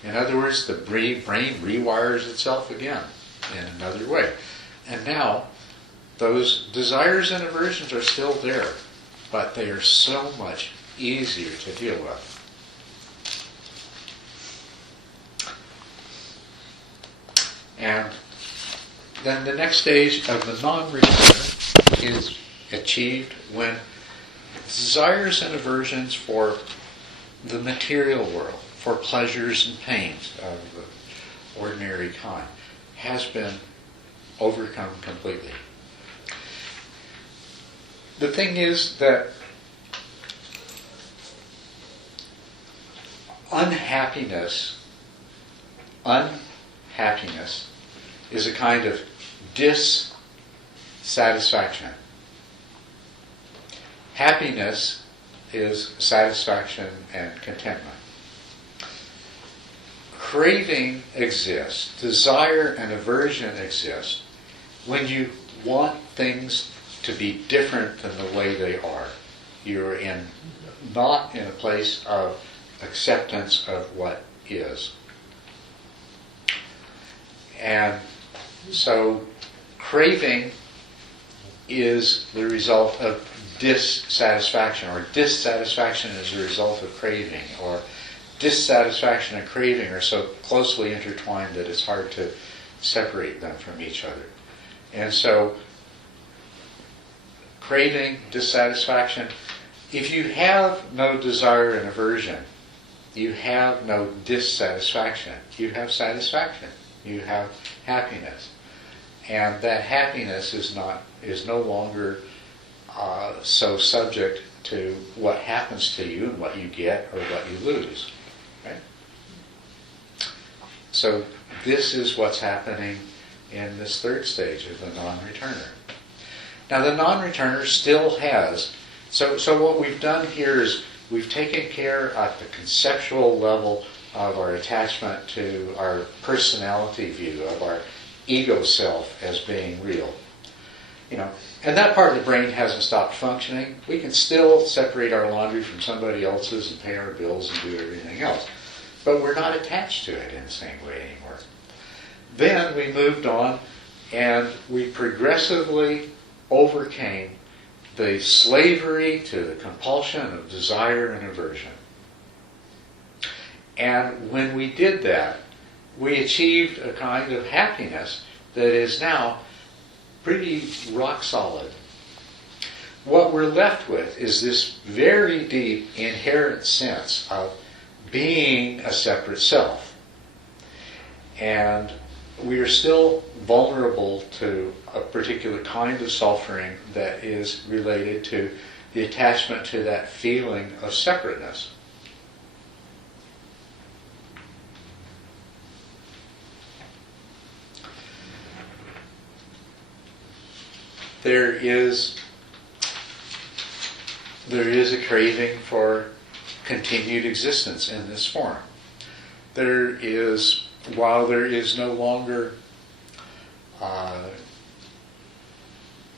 In other words, the brain rewires itself again in another way. And now, those desires and aversions are still there, but they are so much easier to deal with. And then the next stage of the non-returner is achieved when desires and aversions for the material world, for pleasures and pains of the ordinary kind, has been overcome completely. The thing is that unhappiness is a kind of dissatisfaction. Happiness is satisfaction and contentment. Craving exists, desire and aversion exist when you want things to be different than the way they are. You're not in a place of acceptance of what is. And so craving is the result of dissatisfaction, or dissatisfaction is the result of craving, or dissatisfaction and craving are so closely intertwined that it's hard to separate them from each other. And so craving, dissatisfaction, if you have no desire and aversion, you have no dissatisfaction. You have satisfaction. You have happiness. And that happiness is no longer so subject to what happens to you and what you get or what you lose. Right? So this is what's happening in this third stage of the non-returner. Now the non-returner still has, so what we've done here is we've taken care at the conceptual level of our attachment to our personality view, of our ego self as being real. And that part of the brain hasn't stopped functioning. We can still separate our laundry from somebody else's and pay our bills and do everything else. But we're not attached to it in the same way anymore. Then we moved on and we progressively overcame the slavery to the compulsion of desire and aversion. And when we did that, we achieved a kind of happiness that is now pretty rock solid. What we're left with is this very deep inherent sense of being a separate self. And we are still vulnerable to a particular kind of suffering that is related to the attachment to that feeling of separateness. There is a craving for continued existence in this form. While there is no longer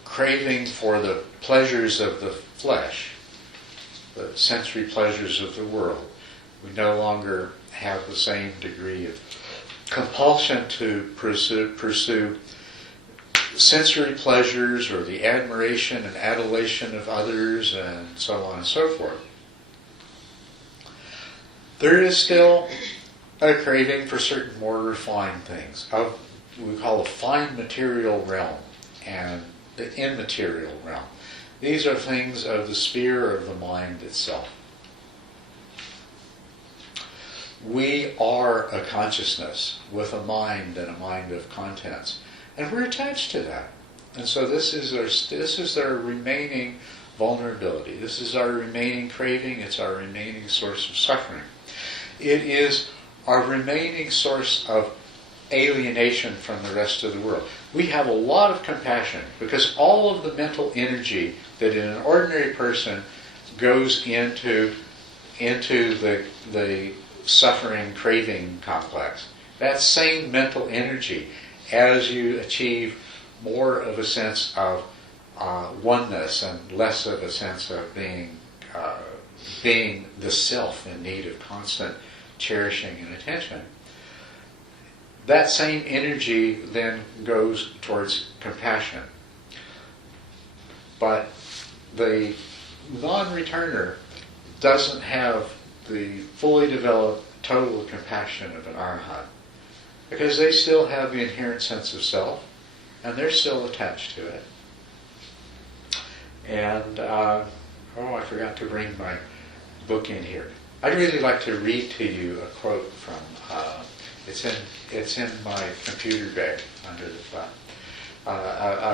craving for the pleasures of the flesh, the sensory pleasures of the world, we no longer have the same degree of compulsion to pursue sensory pleasures or the admiration and adulation of others and so on and so forth. There is still a craving for certain more refined things of what we call the fine material realm and the immaterial realm. These are things of the sphere of the mind itself. We are a consciousness with a mind and a mind of contents. And we're attached to that. And so this is our remaining vulnerability. This is our remaining craving. It's our remaining source of suffering. It is our remaining source of alienation from the rest of the world. We have a lot of compassion because all of the mental energy that in an ordinary person goes into the suffering craving complex. That same mental energy, as you achieve more of a sense of oneness and less of a sense of being the self in need of constant cherishing and attention, that same energy then goes towards compassion. But the non-returner doesn't have the fully developed total compassion of an arhat, because they still have the inherent sense of self, and they're still attached to it. And, I forgot to bring my book in here. I'd really like to read to you a quote from, it's in my computer bag under the flat.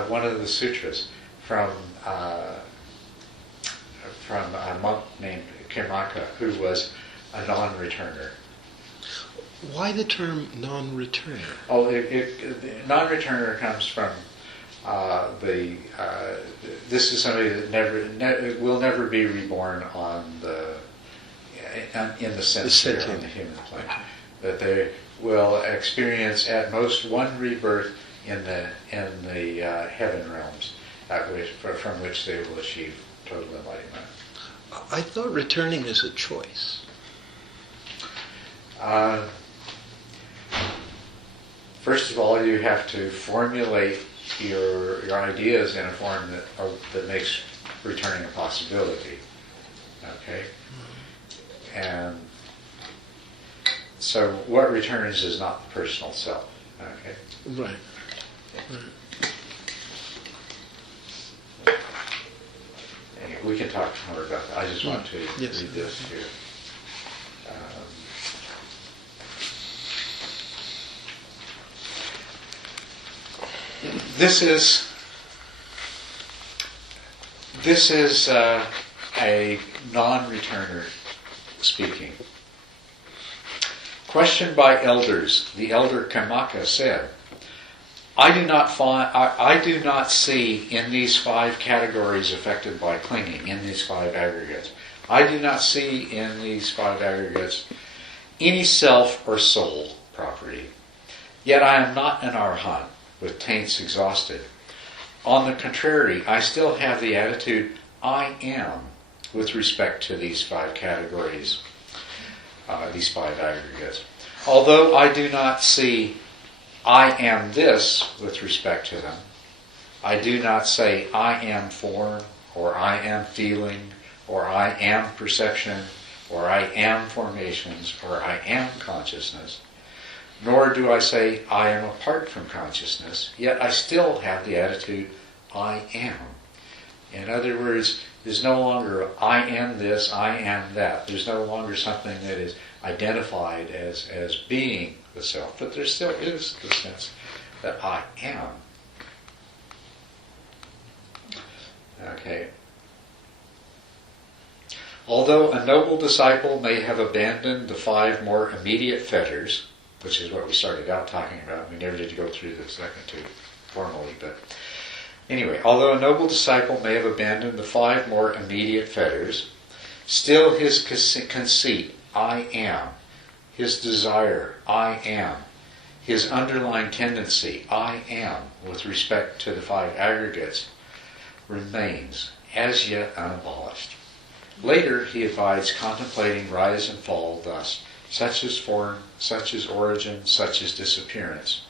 One of the sutras from a monk named Kirmaka, who was a non-returner. Why the term non-returner? Non-returner comes from this is somebody that will never be reborn in the sense here on the human plane. That they will experience at most one rebirth in the heaven realms, from which they will achieve total enlightenment. I thought returning is a choice. First of all, you have to formulate your ideas in a form that makes returning a possibility. Okay? And so what returns is not the personal self. Okay? Right. Anyway, we can talk more about that. I just want to read this here. This is a non-returner speaking. Questioned by elders, the elder Kamaka said, I do not see in these 5 categories affected by clinging, in these 5 aggregates. I do not see in these 5 aggregates any self or soul property. Yet I am not an arhat with taints exhausted. On the contrary, I still have the attitude I am with respect to these 5 categories, these 5 aggregates. Although I do not see I am this with respect to them, I do not say I am form, or I am feeling, or I am perception, or I am formations, or I am consciousness. Nor do I say I am apart from consciousness, yet I still have the attitude I am. In other words, there's no longer I am this, I am that. There's no longer something that is identified as being the self, but there still is the sense that I am. Okay. Although a noble disciple may have abandoned the 5 more immediate fetters, which is what we started out talking about, we never did go through the second 2 formally, but anyway, although a noble disciple may have abandoned the 5 more immediate fetters, still his conceit, I am, his desire, I am, his underlying tendency, I am, with respect to the 5 aggregates, remains as yet unabolished. Later he abides contemplating rise and fall thus, such as form, such as origin, such as disappearance,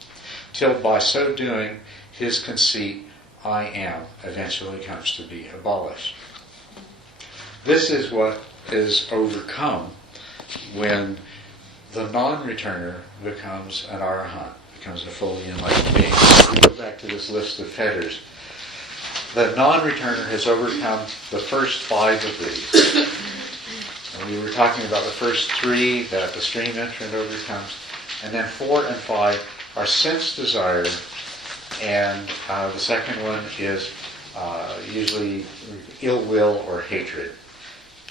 till by so doing his conceit, I am, eventually comes to be abolished. This is what is overcome when the non-returner becomes an arhat, becomes a fully enlightened being. We go back to this list of fetters. The non-returner has overcome the first 5 of these. And we were talking about the first 3 that the stream entrant overcomes, and then 4 and 5 are sense desire, and the second one is usually ill will or hatred,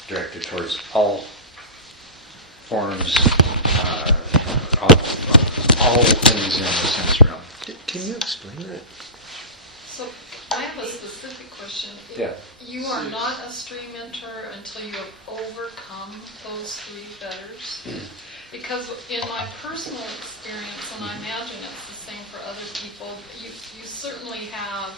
directed towards all forms, all things in the sense realm. Can you explain that? So I have a specific question. Yeah. You are not a stream enter until you have overcome those 3 fetters? Because in my personal experience, and I imagine it's the same for other people, you certainly have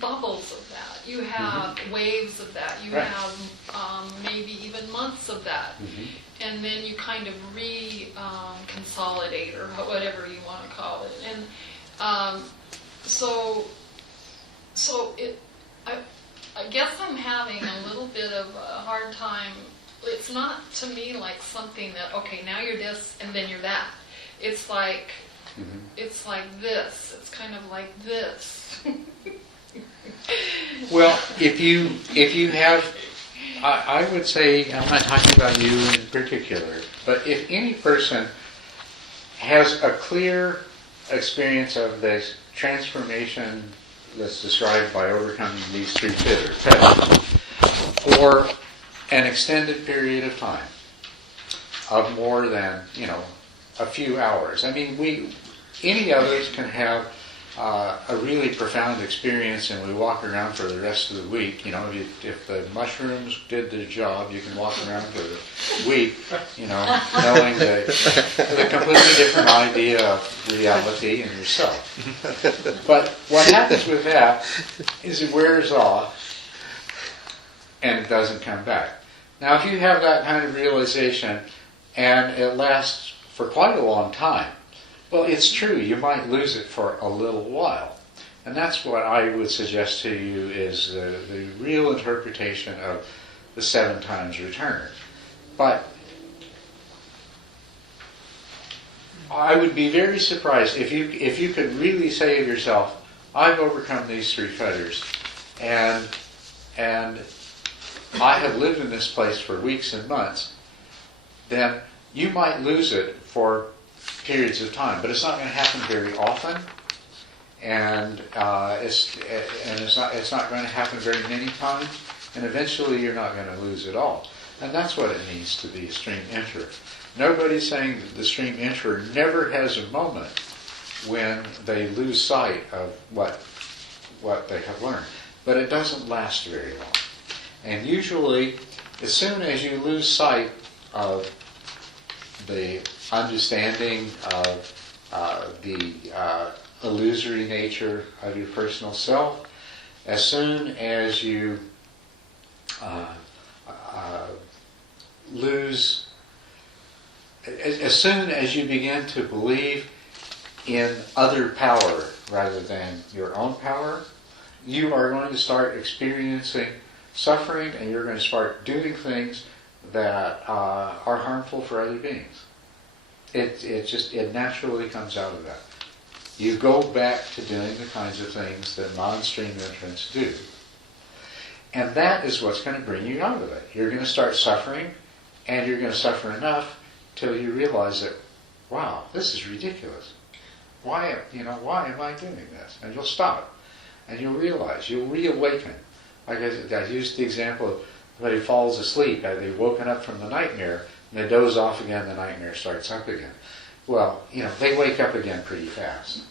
bubbles of that. You have waves of that. You Right. have maybe even months of that. And then you kind of consolidate or whatever you want to call it. And I guess I'm having a little bit of a hard time. It's not to me like something that, okay, now you're this and then you're that. It's like it's like this. It's kind of like this. Well, if you have, I would say, I'm not talking about you in particular, but if any person has a clear experience of this transformation that's described by overcoming these 3 fetters for an extended period of time, of more than, a few hours. I mean, any of us can have a really profound experience and we walk around for the rest of the week. If the mushrooms did their job, you can walk around for the week, knowing that a completely different idea of reality and yourself. But what happens with that is it wears off and it doesn't come back. Now, if you have that kind of realization and it lasts for quite a long time, well, it's true, you might lose it for a little while. And that's what I would suggest to you is the real interpretation of the 7 times return. But I would be very surprised if you could really say of yourself, I've overcome these 3 fetters, and I have lived in this place for weeks and months, then you might lose it for periods of time, but it's not going to happen very often, and it's not going to happen very many times, and eventually you're not going to lose it all. And that's what it means to be a stream enterer. Nobody's saying that the stream enterer never has a moment when they lose sight of what they have learned. But it doesn't last very long. And usually, as soon as you lose sight of the understanding of the illusory nature of your personal self, as soon as you as soon as you begin to believe in other power rather than your own power, you are going to start experiencing suffering, and you're going to start doing things that are harmful for other beings. It naturally comes out of that. You go back to doing the kinds of things that non-stream entrants do. And that is what's going to bring you out of it. You're going to start suffering, and you're going to suffer enough till you realize that, wow, this is ridiculous. Why am I doing this? And you'll stop. And you'll realize, you'll reawaken. Like I used the example of somebody falls asleep, they've woken up from the nightmare, and they doze off again, the nightmare starts up again. Well, they wake up again pretty fast.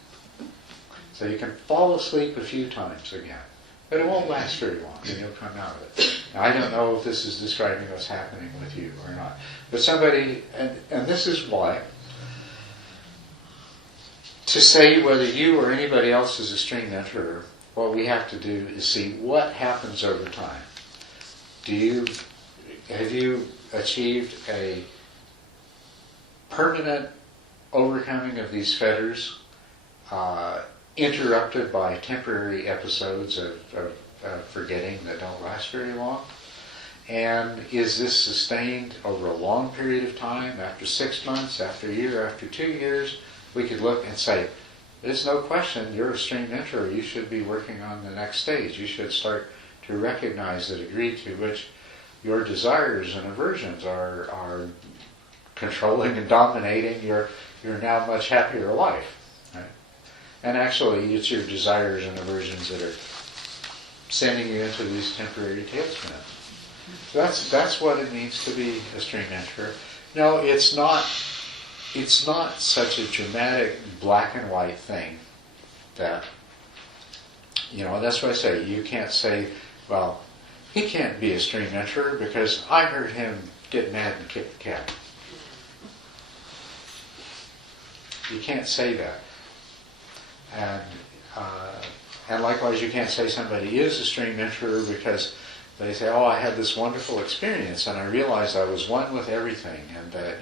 So you can fall asleep a few times again. But it won't last very long, and you'll come out of it. Now, I don't know if this is describing what's happening with you or not. But somebody, and this is why, to say whether you or anybody else is a stream enterer, what we have to do is see what happens over time. Have you achieved a permanent overcoming of these fetters, interrupted by temporary episodes of forgetting that don't last very long? And is this sustained over a long period of time, after 6 months, after a year, after 2 years? We could look and say, there's no question, you're a stream enterer, you should be working on the next stage. You should start to recognize the degree to which your desires and aversions are controlling and dominating your now much happier life. Right? And actually, it's your desires and aversions that are sending you into these temporary tailspins. So that's what it means to be a stream enterer. No, it's not such a dramatic black and white thing that, that's why I say you can't say, well, he can't be a stream enterer because I heard him get mad and kick the cat. You can't say that. And likewise, you can't say somebody is a stream enterer because they say, oh, I had this wonderful experience and I realized I was one with everything, and that,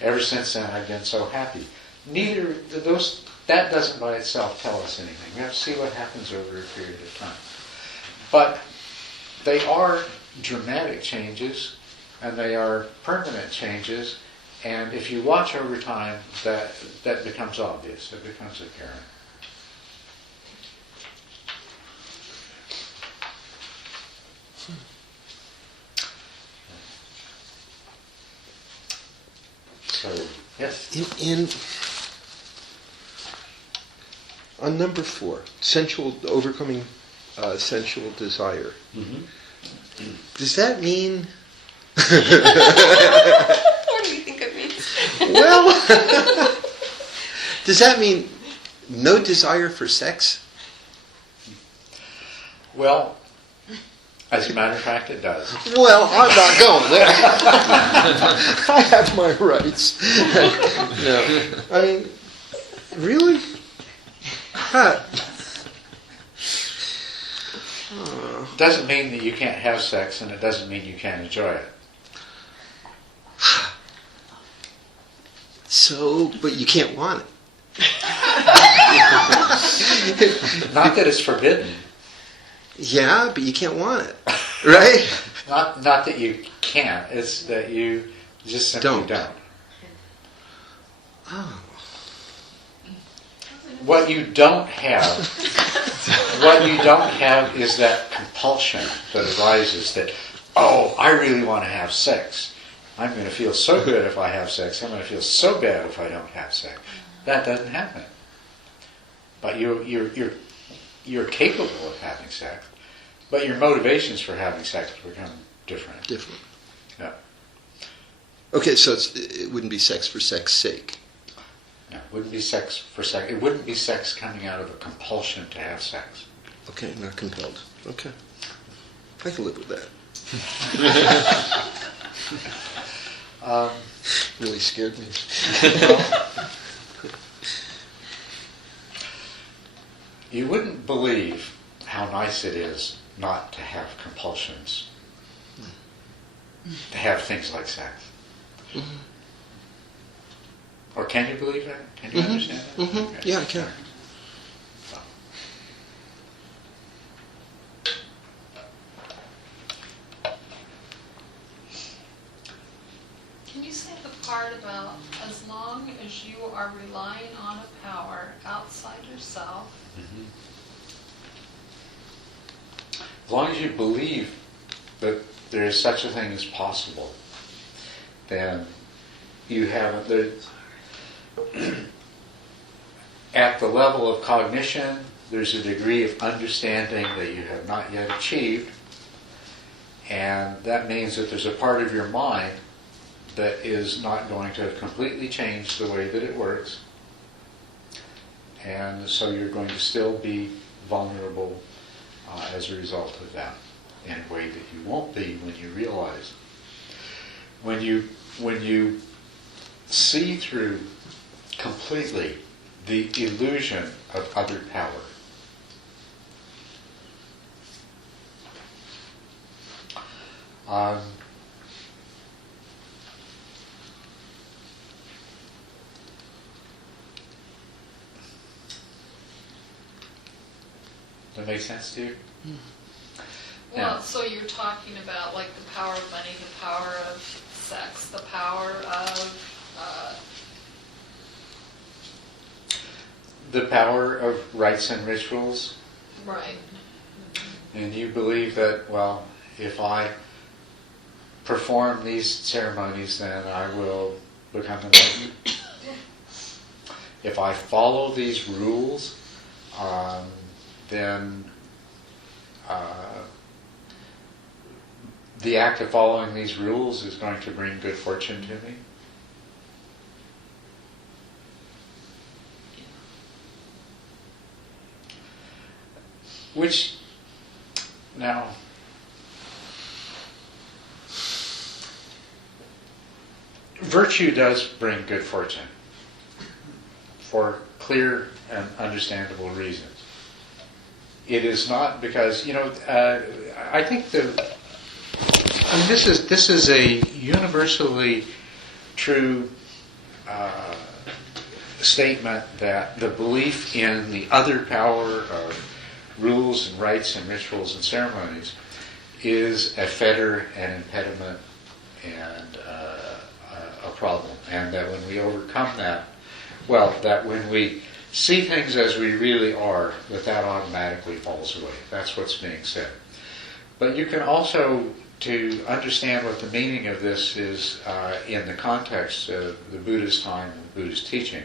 ever since then I've been so happy. That doesn't by itself tell us anything. We have to see what happens over a period of time. But they are dramatic changes, and they are permanent changes, and if you watch over time, that becomes obvious. It becomes apparent. So, yes? On number 4, overcoming sensual desire. Mm-hmm. Does that mean... What do you think it means? Well, does that mean no desire for sex? Well, as a matter of fact, it does. Well, I'm not going there. I have my rights. No. I mean, really? Huh. Doesn't mean that you can't have sex, and it doesn't mean you can't enjoy it. So, but you can't want it. Not that it's forbidden. Yeah, but you can't want it, right? Not that you can't. It's that you just simply don't. Oh. What you don't have is that compulsion that arises that, oh, I really want to have sex. I'm going to feel so good if I have sex. I'm going to feel so bad if I don't have sex. That doesn't happen. But you're capable of having sex. But your motivations for having sex become different. Different. Yeah. Okay, so it wouldn't be sex for sex sake. No, it wouldn't be sex for sex. It wouldn't be sex coming out of a compulsion to have sex. Okay, not compelled. Okay. I can live with that. Really scared me. You wouldn't believe how nice it is not to have compulsions, to have things like sex. Mm-hmm. Or can you believe that? Can you understand that? Mm-hmm. Okay. Yeah, I can. So. Can you say the part about as long as you are relying on a power outside yourself? Mm-hmm. As long as you believe that there is such a thing as possible, then you haven't. At the level of cognition, there's a degree of understanding that you have not yet achieved, and that means that there's a part of your mind that is not going to have completely changed the way that it works, and so you're going to still be vulnerable as a result of that, in a way that you won't be when you realize. When you see through completely the illusion of other power, does that make sense to you? Well, Yeah. so you're talking about like the power of money, the power of sex, the power of The power of rites and rituals, right. and you believe that, well, if I perform these ceremonies, then I will become enlightened. If I follow these rules, then the act of following these rules is going to bring good fortune to me. Which, now, virtue does bring good fortune for clear and understandable reasons. It is not because, I think this is a universally true statement that the belief in the other power of rules and rites and rituals and ceremonies is a fetter, an impediment, and a problem. And that when we overcome that, that when we see things as we really are, that automatically falls away. That's what's being said. But you can also, to understand what the meaning of this is in the context of the Buddha's time and Buddha's teaching,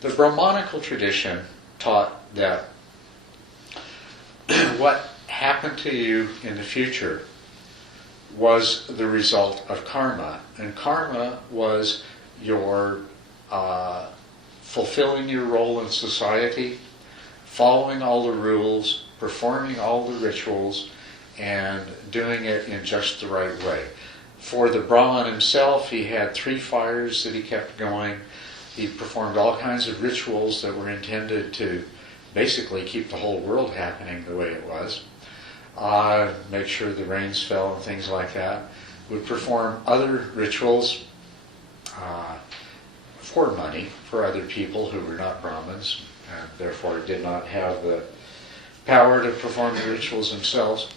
the Brahmanical tradition taught that what happened to you in the future was the result of karma. And karma was your fulfilling your role in society, following all the rules, performing all the rituals, and doing it in just the right way. For the Brahman himself, he had 3 fires that he kept going. He performed all kinds of rituals that were intended to basically keep the whole world happening the way it was. Make sure the rains fell and things like that. Would perform other rituals for money for other people who were not Brahmins, and therefore did not have the power to perform the rituals themselves.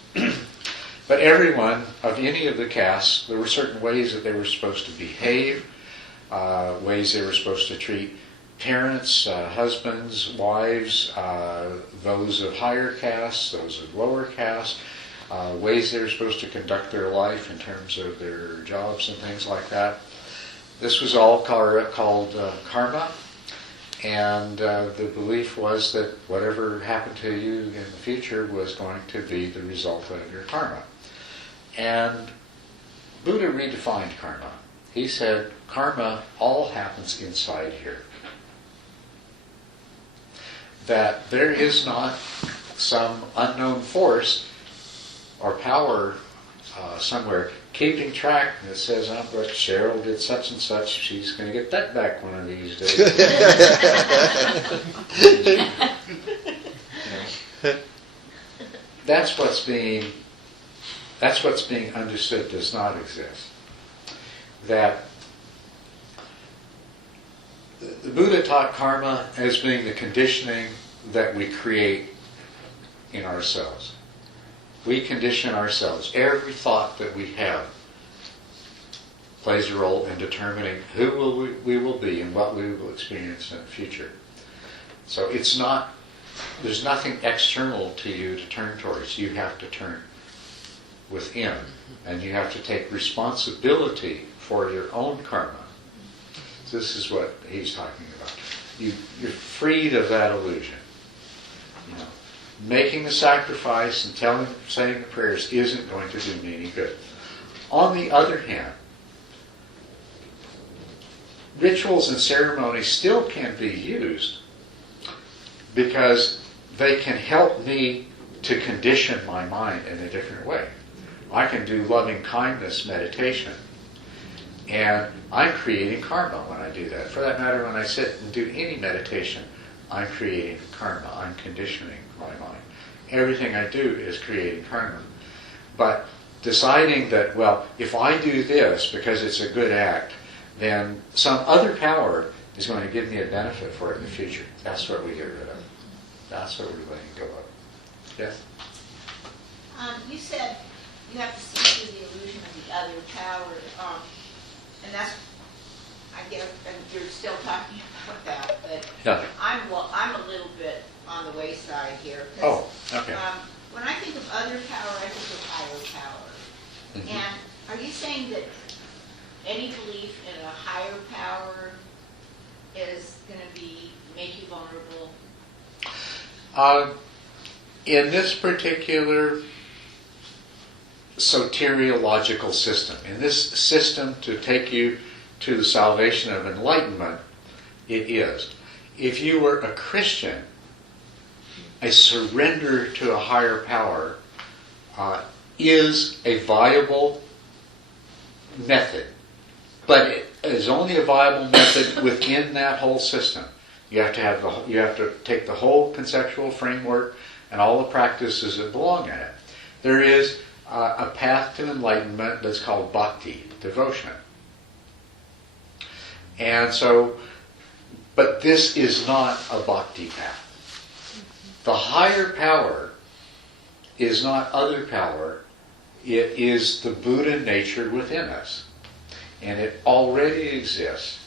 But everyone of any of the castes, there were certain ways that they were supposed to behave, ways they were supposed to treat parents, husbands, wives, those of higher castes, those of lower castes, ways they were supposed to conduct their life in terms of their jobs and things like that. This was all called karma, and the belief was that whatever happened to you in the future was going to be the result of your karma. And Buddha redefined karma. He said karma all happens inside here. That there is not some unknown force or power somewhere keeping track that says, oh, but Cheryl did such and such, she's going to get that back one of these days. That's what's being understood does not exist. That the Buddha taught karma as being the conditioning that we create in ourselves. We condition ourselves. Every thought that we have plays a role in determining who we will be and what we will experience in the future. So there's nothing external to you to turn towards. You have to turn within, and you have to take responsibility for your own karma. So this is what he's talking about. You're freed of that illusion. Making the sacrifice and saying the prayers isn't going to do me any good. On the other hand, rituals and ceremonies still can be used because they can help me to condition my mind in a different way. I can do loving kindness meditation, and I'm creating karma when I do that. For that matter, when I sit and do any meditation, I'm creating karma. I'm conditioning my mind. Everything I do is creating karma. But deciding that, well, if I do this because it's a good act, then some other power is going to give me a benefit for it in the future. That's what we get rid of. That's what we're letting go of. Yes? You said you have to see through the illusion of the other power, and that's, I guess, and you're still talking about that, but Yeah. I'm a little bit on the wayside here. Oh, okay. When I think of other power, I think of higher power. Mhm. And are you saying that any belief in a higher power is going to make you vulnerable? In this particular soteriological system, in this system to take you to the salvation of enlightenment, it is. If you were a Christian, a surrender to a higher power is a viable method. But it is only a viable method within that whole system. You have to take the whole conceptual framework and all the practices that belong in it. There is a path to enlightenment that's called bhakti, devotion. And so, but this is not a bhakti path. The higher power is not other power. It is the Buddha nature within us. And it already exists.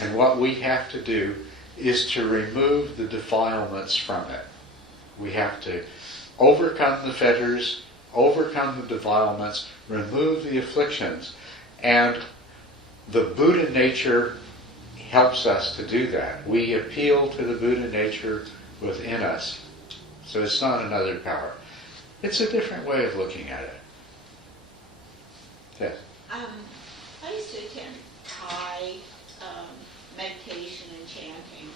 And what we have to do is to remove the defilements from it. We have to overcome the fetters, overcome the defilements, remove the afflictions. And the Buddha nature helps us to do that. We appeal to the Buddha nature within us. So it's not another power. It's a different way of looking at it. Yes? I used to attend Thai meditation and chanting.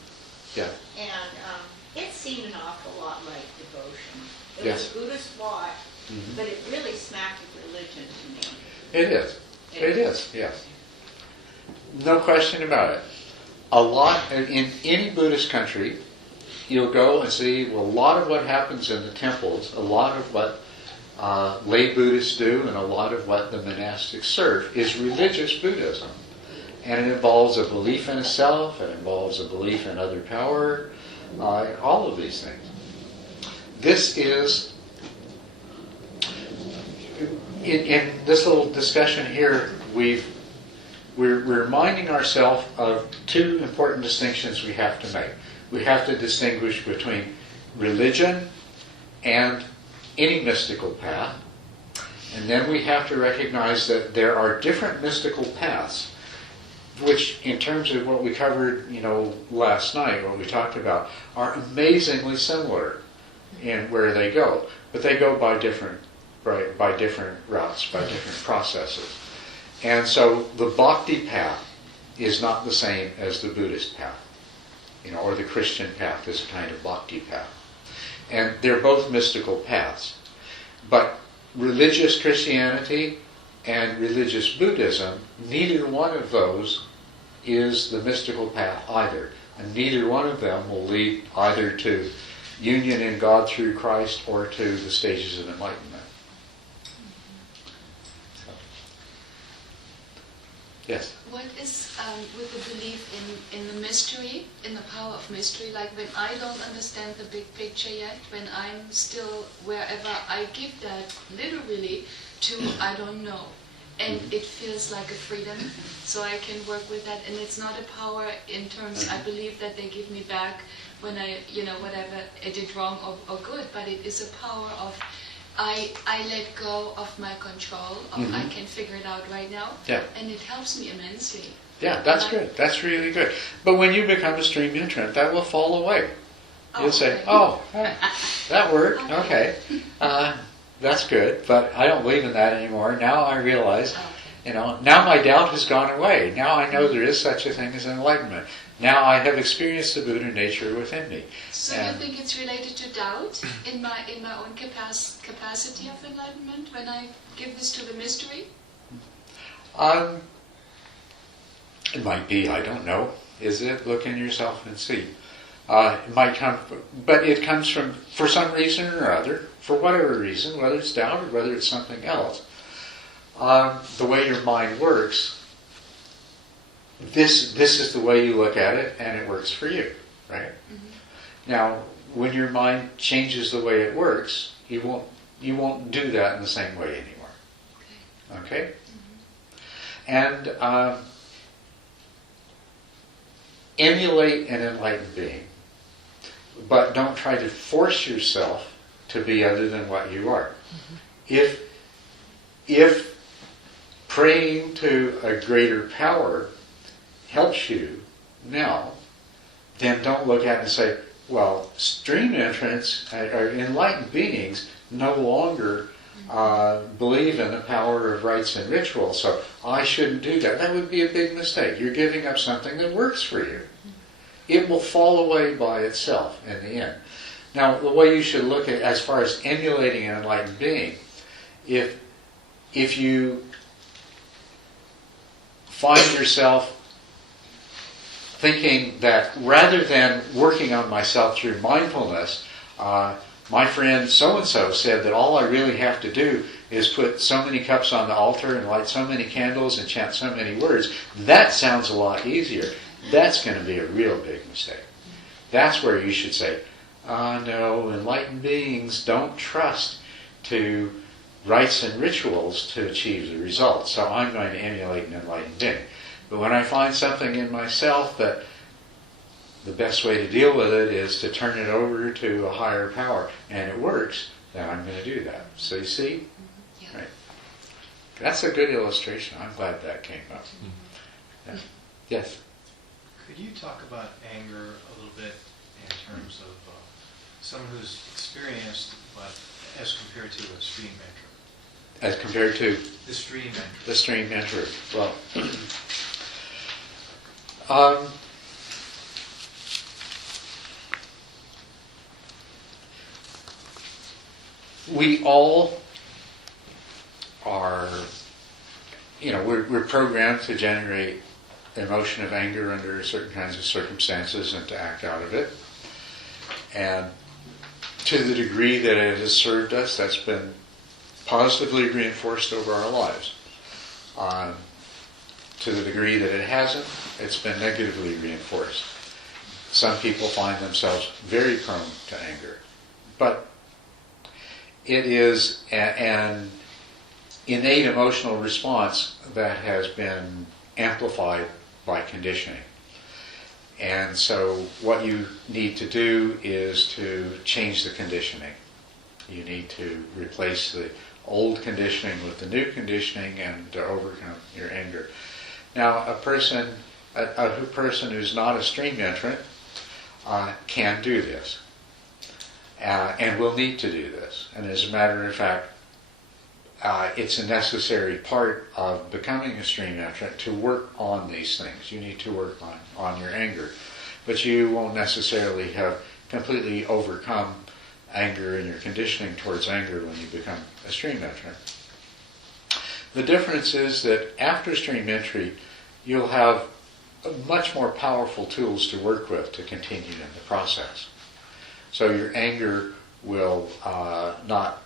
Yeah. And it seemed an awful lot like devotion. It Yes. was Buddhist thought, Mhm. but it really smacked of religion to me. It is. It is, yes. No question about it. A lot, in any Buddhist country, you'll go and see a lot of what happens in the temples, a lot of what lay Buddhists do, and a lot of what the monastics serve is religious Buddhism. And it involves a belief in a self, it involves a belief in other power, all of these things. This is, in this little discussion here, we're reminding ourselves of two important distinctions we have to make. We have to distinguish between religion and any mystical path. And then we have to recognize that there are different mystical paths, which in terms of what we covered, last night, what we talked about, are amazingly similar in where they go. But they go by different by different routes, by different processes. And so the bhakti path is not the same as the Buddhist path, or the Christian path is a kind of bhakti path. And they're both mystical paths. But religious Christianity and religious Buddhism, neither one of those is the mystical path either. And neither one of them will lead either to union in God through Christ or to the stages of enlightenment. Yes? What is with the belief in the mystery, in the power of mystery? Like when I don't understand the big picture yet, when I'm still wherever I give that literally to I don't know. And it feels like a freedom, so I can work with that. And it's not a power in terms, I believe that they give me back when I, whatever I did wrong or good, but it is a power of I let go of my control, of I can figure it out right now, and it helps me immensely. Yeah, that's good. That's really good. But when you become a stream entrant, that will fall away. You'll say, that worked, okay. That's good, but I don't believe in that anymore. Now I realize, now my doubt has gone away. Now I know there is such a thing as enlightenment. Now I have experienced the Buddha nature within me. So you think it's related to doubt in my own capacity of enlightenment when I give this to the mystery? It might be, I don't know. Is it? Look in yourself and see. It might come, but it comes from, for some reason or other, for whatever reason, whether it's doubt or whether it's something else, the way your mind works, this is the way you look at it, and it works for you, right? Now, when your mind changes the way it works, you won't do that in the same way anymore. Okay? And emulate an enlightened being, but don't try to force yourself to be other than what you are. If praying to a greater power helps you now, then don't look at it and say, well, stream entrants or enlightened beings no longer believe in the power of rites and rituals, so I shouldn't do that. That would be a big mistake. You're giving up something that works for you. It will fall away by itself in the end. Now, the way you should look at, as far as emulating an enlightened being, if you find yourself thinking that rather than working on myself through mindfulness, my friend so-and-so said that all I really have to do is put so many cups on the altar and light so many candles and chant so many words, that sounds a lot easier. That's going to be a real big mistake. That's where you should say, no, enlightened beings don't trust to rites and rituals to achieve the results, so I'm going to emulate an enlightened being. But when I find something in myself that the best way to deal with it is to turn it over to a higher power, and it works, then I'm going to do that. So you see? Yeah. Right. That's a good illustration. I'm glad that came up. Yeah. Yes? Could you talk about anger a little bit in terms of someone who's experienced, but as compared to a stream entrant? As compared to? The stream entrant. The stream entrant. Well, we all are, we're programmed to generate the emotion of anger under certain kinds of circumstances and to act out of it. And to the degree that it has served us, that's been positively reinforced over our lives. To the degree that it hasn't, it's been negatively reinforced. Some people find themselves very prone to anger. But it is an innate emotional response that has been amplified by conditioning. And so what you need to do is to change the conditioning. You need to replace the old conditioning with the new conditioning and to overcome your anger. Now, a person who's not a stream entrant can do this and will need to do this. And as a matter of fact, it's a necessary part of becoming a stream entrant to work on these things. You need to work on your anger. But you won't necessarily have completely overcome anger and your conditioning towards anger when you become a stream entrant. The difference is that after stream entry, you'll have much more powerful tools to work with to continue in the process. So your anger will not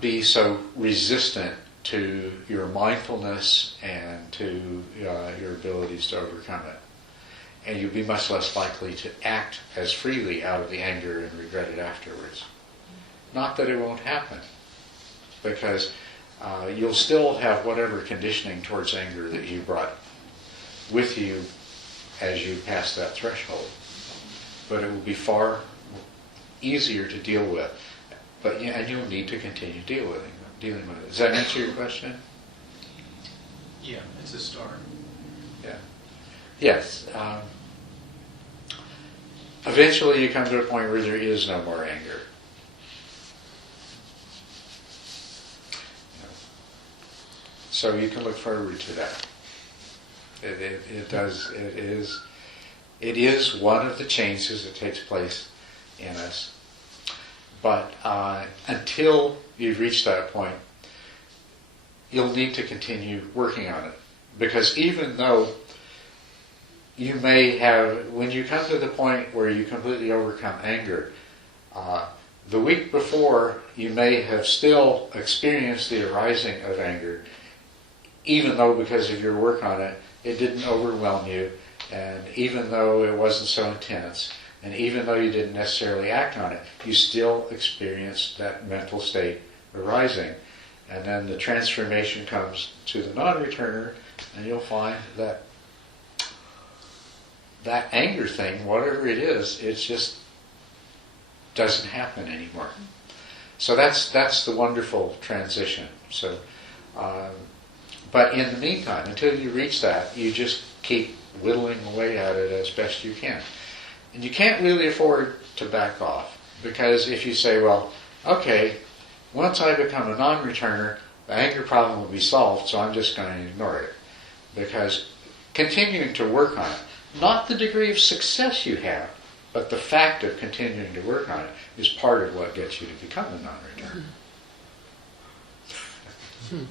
be so resistant to your mindfulness and to your abilities to overcome it. And you'll be much less likely to act as freely out of the anger and regret it afterwards. Not that it won't happen, because you'll still have whatever conditioning towards anger that you brought with you as you pass that threshold. But it will be far easier to deal with. And you'll need to continue dealing with it. Does that answer your question? Yeah, it's a start. Yeah. Yes. Eventually you come to a point where there is no more anger. So you can look forward to that. It is one of the changes that takes place in us. But until you've reached that point, you'll need to continue working on it. Because even though you may have, when you come to the point where you completely overcome anger, the week before you may have still experienced the arising of anger, even though because of your work on it, it didn't overwhelm you, and even though it wasn't so intense, and even though you didn't necessarily act on it, you still experienced that mental state arising. And then the transformation comes to the non-returner, and you'll find that that anger thing, whatever it is, it just doesn't happen anymore. So that's the wonderful transition. So, but in the meantime, until you reach that, you just keep whittling away at it as best you can. And you can't really afford to back off, because if you say, well, okay, once I become a non-returner, the anger problem will be solved, so I'm just going to ignore it. Because continuing to work on it, not the degree of success you have, but the fact of continuing to work on it is part of what gets you to become a non-returner.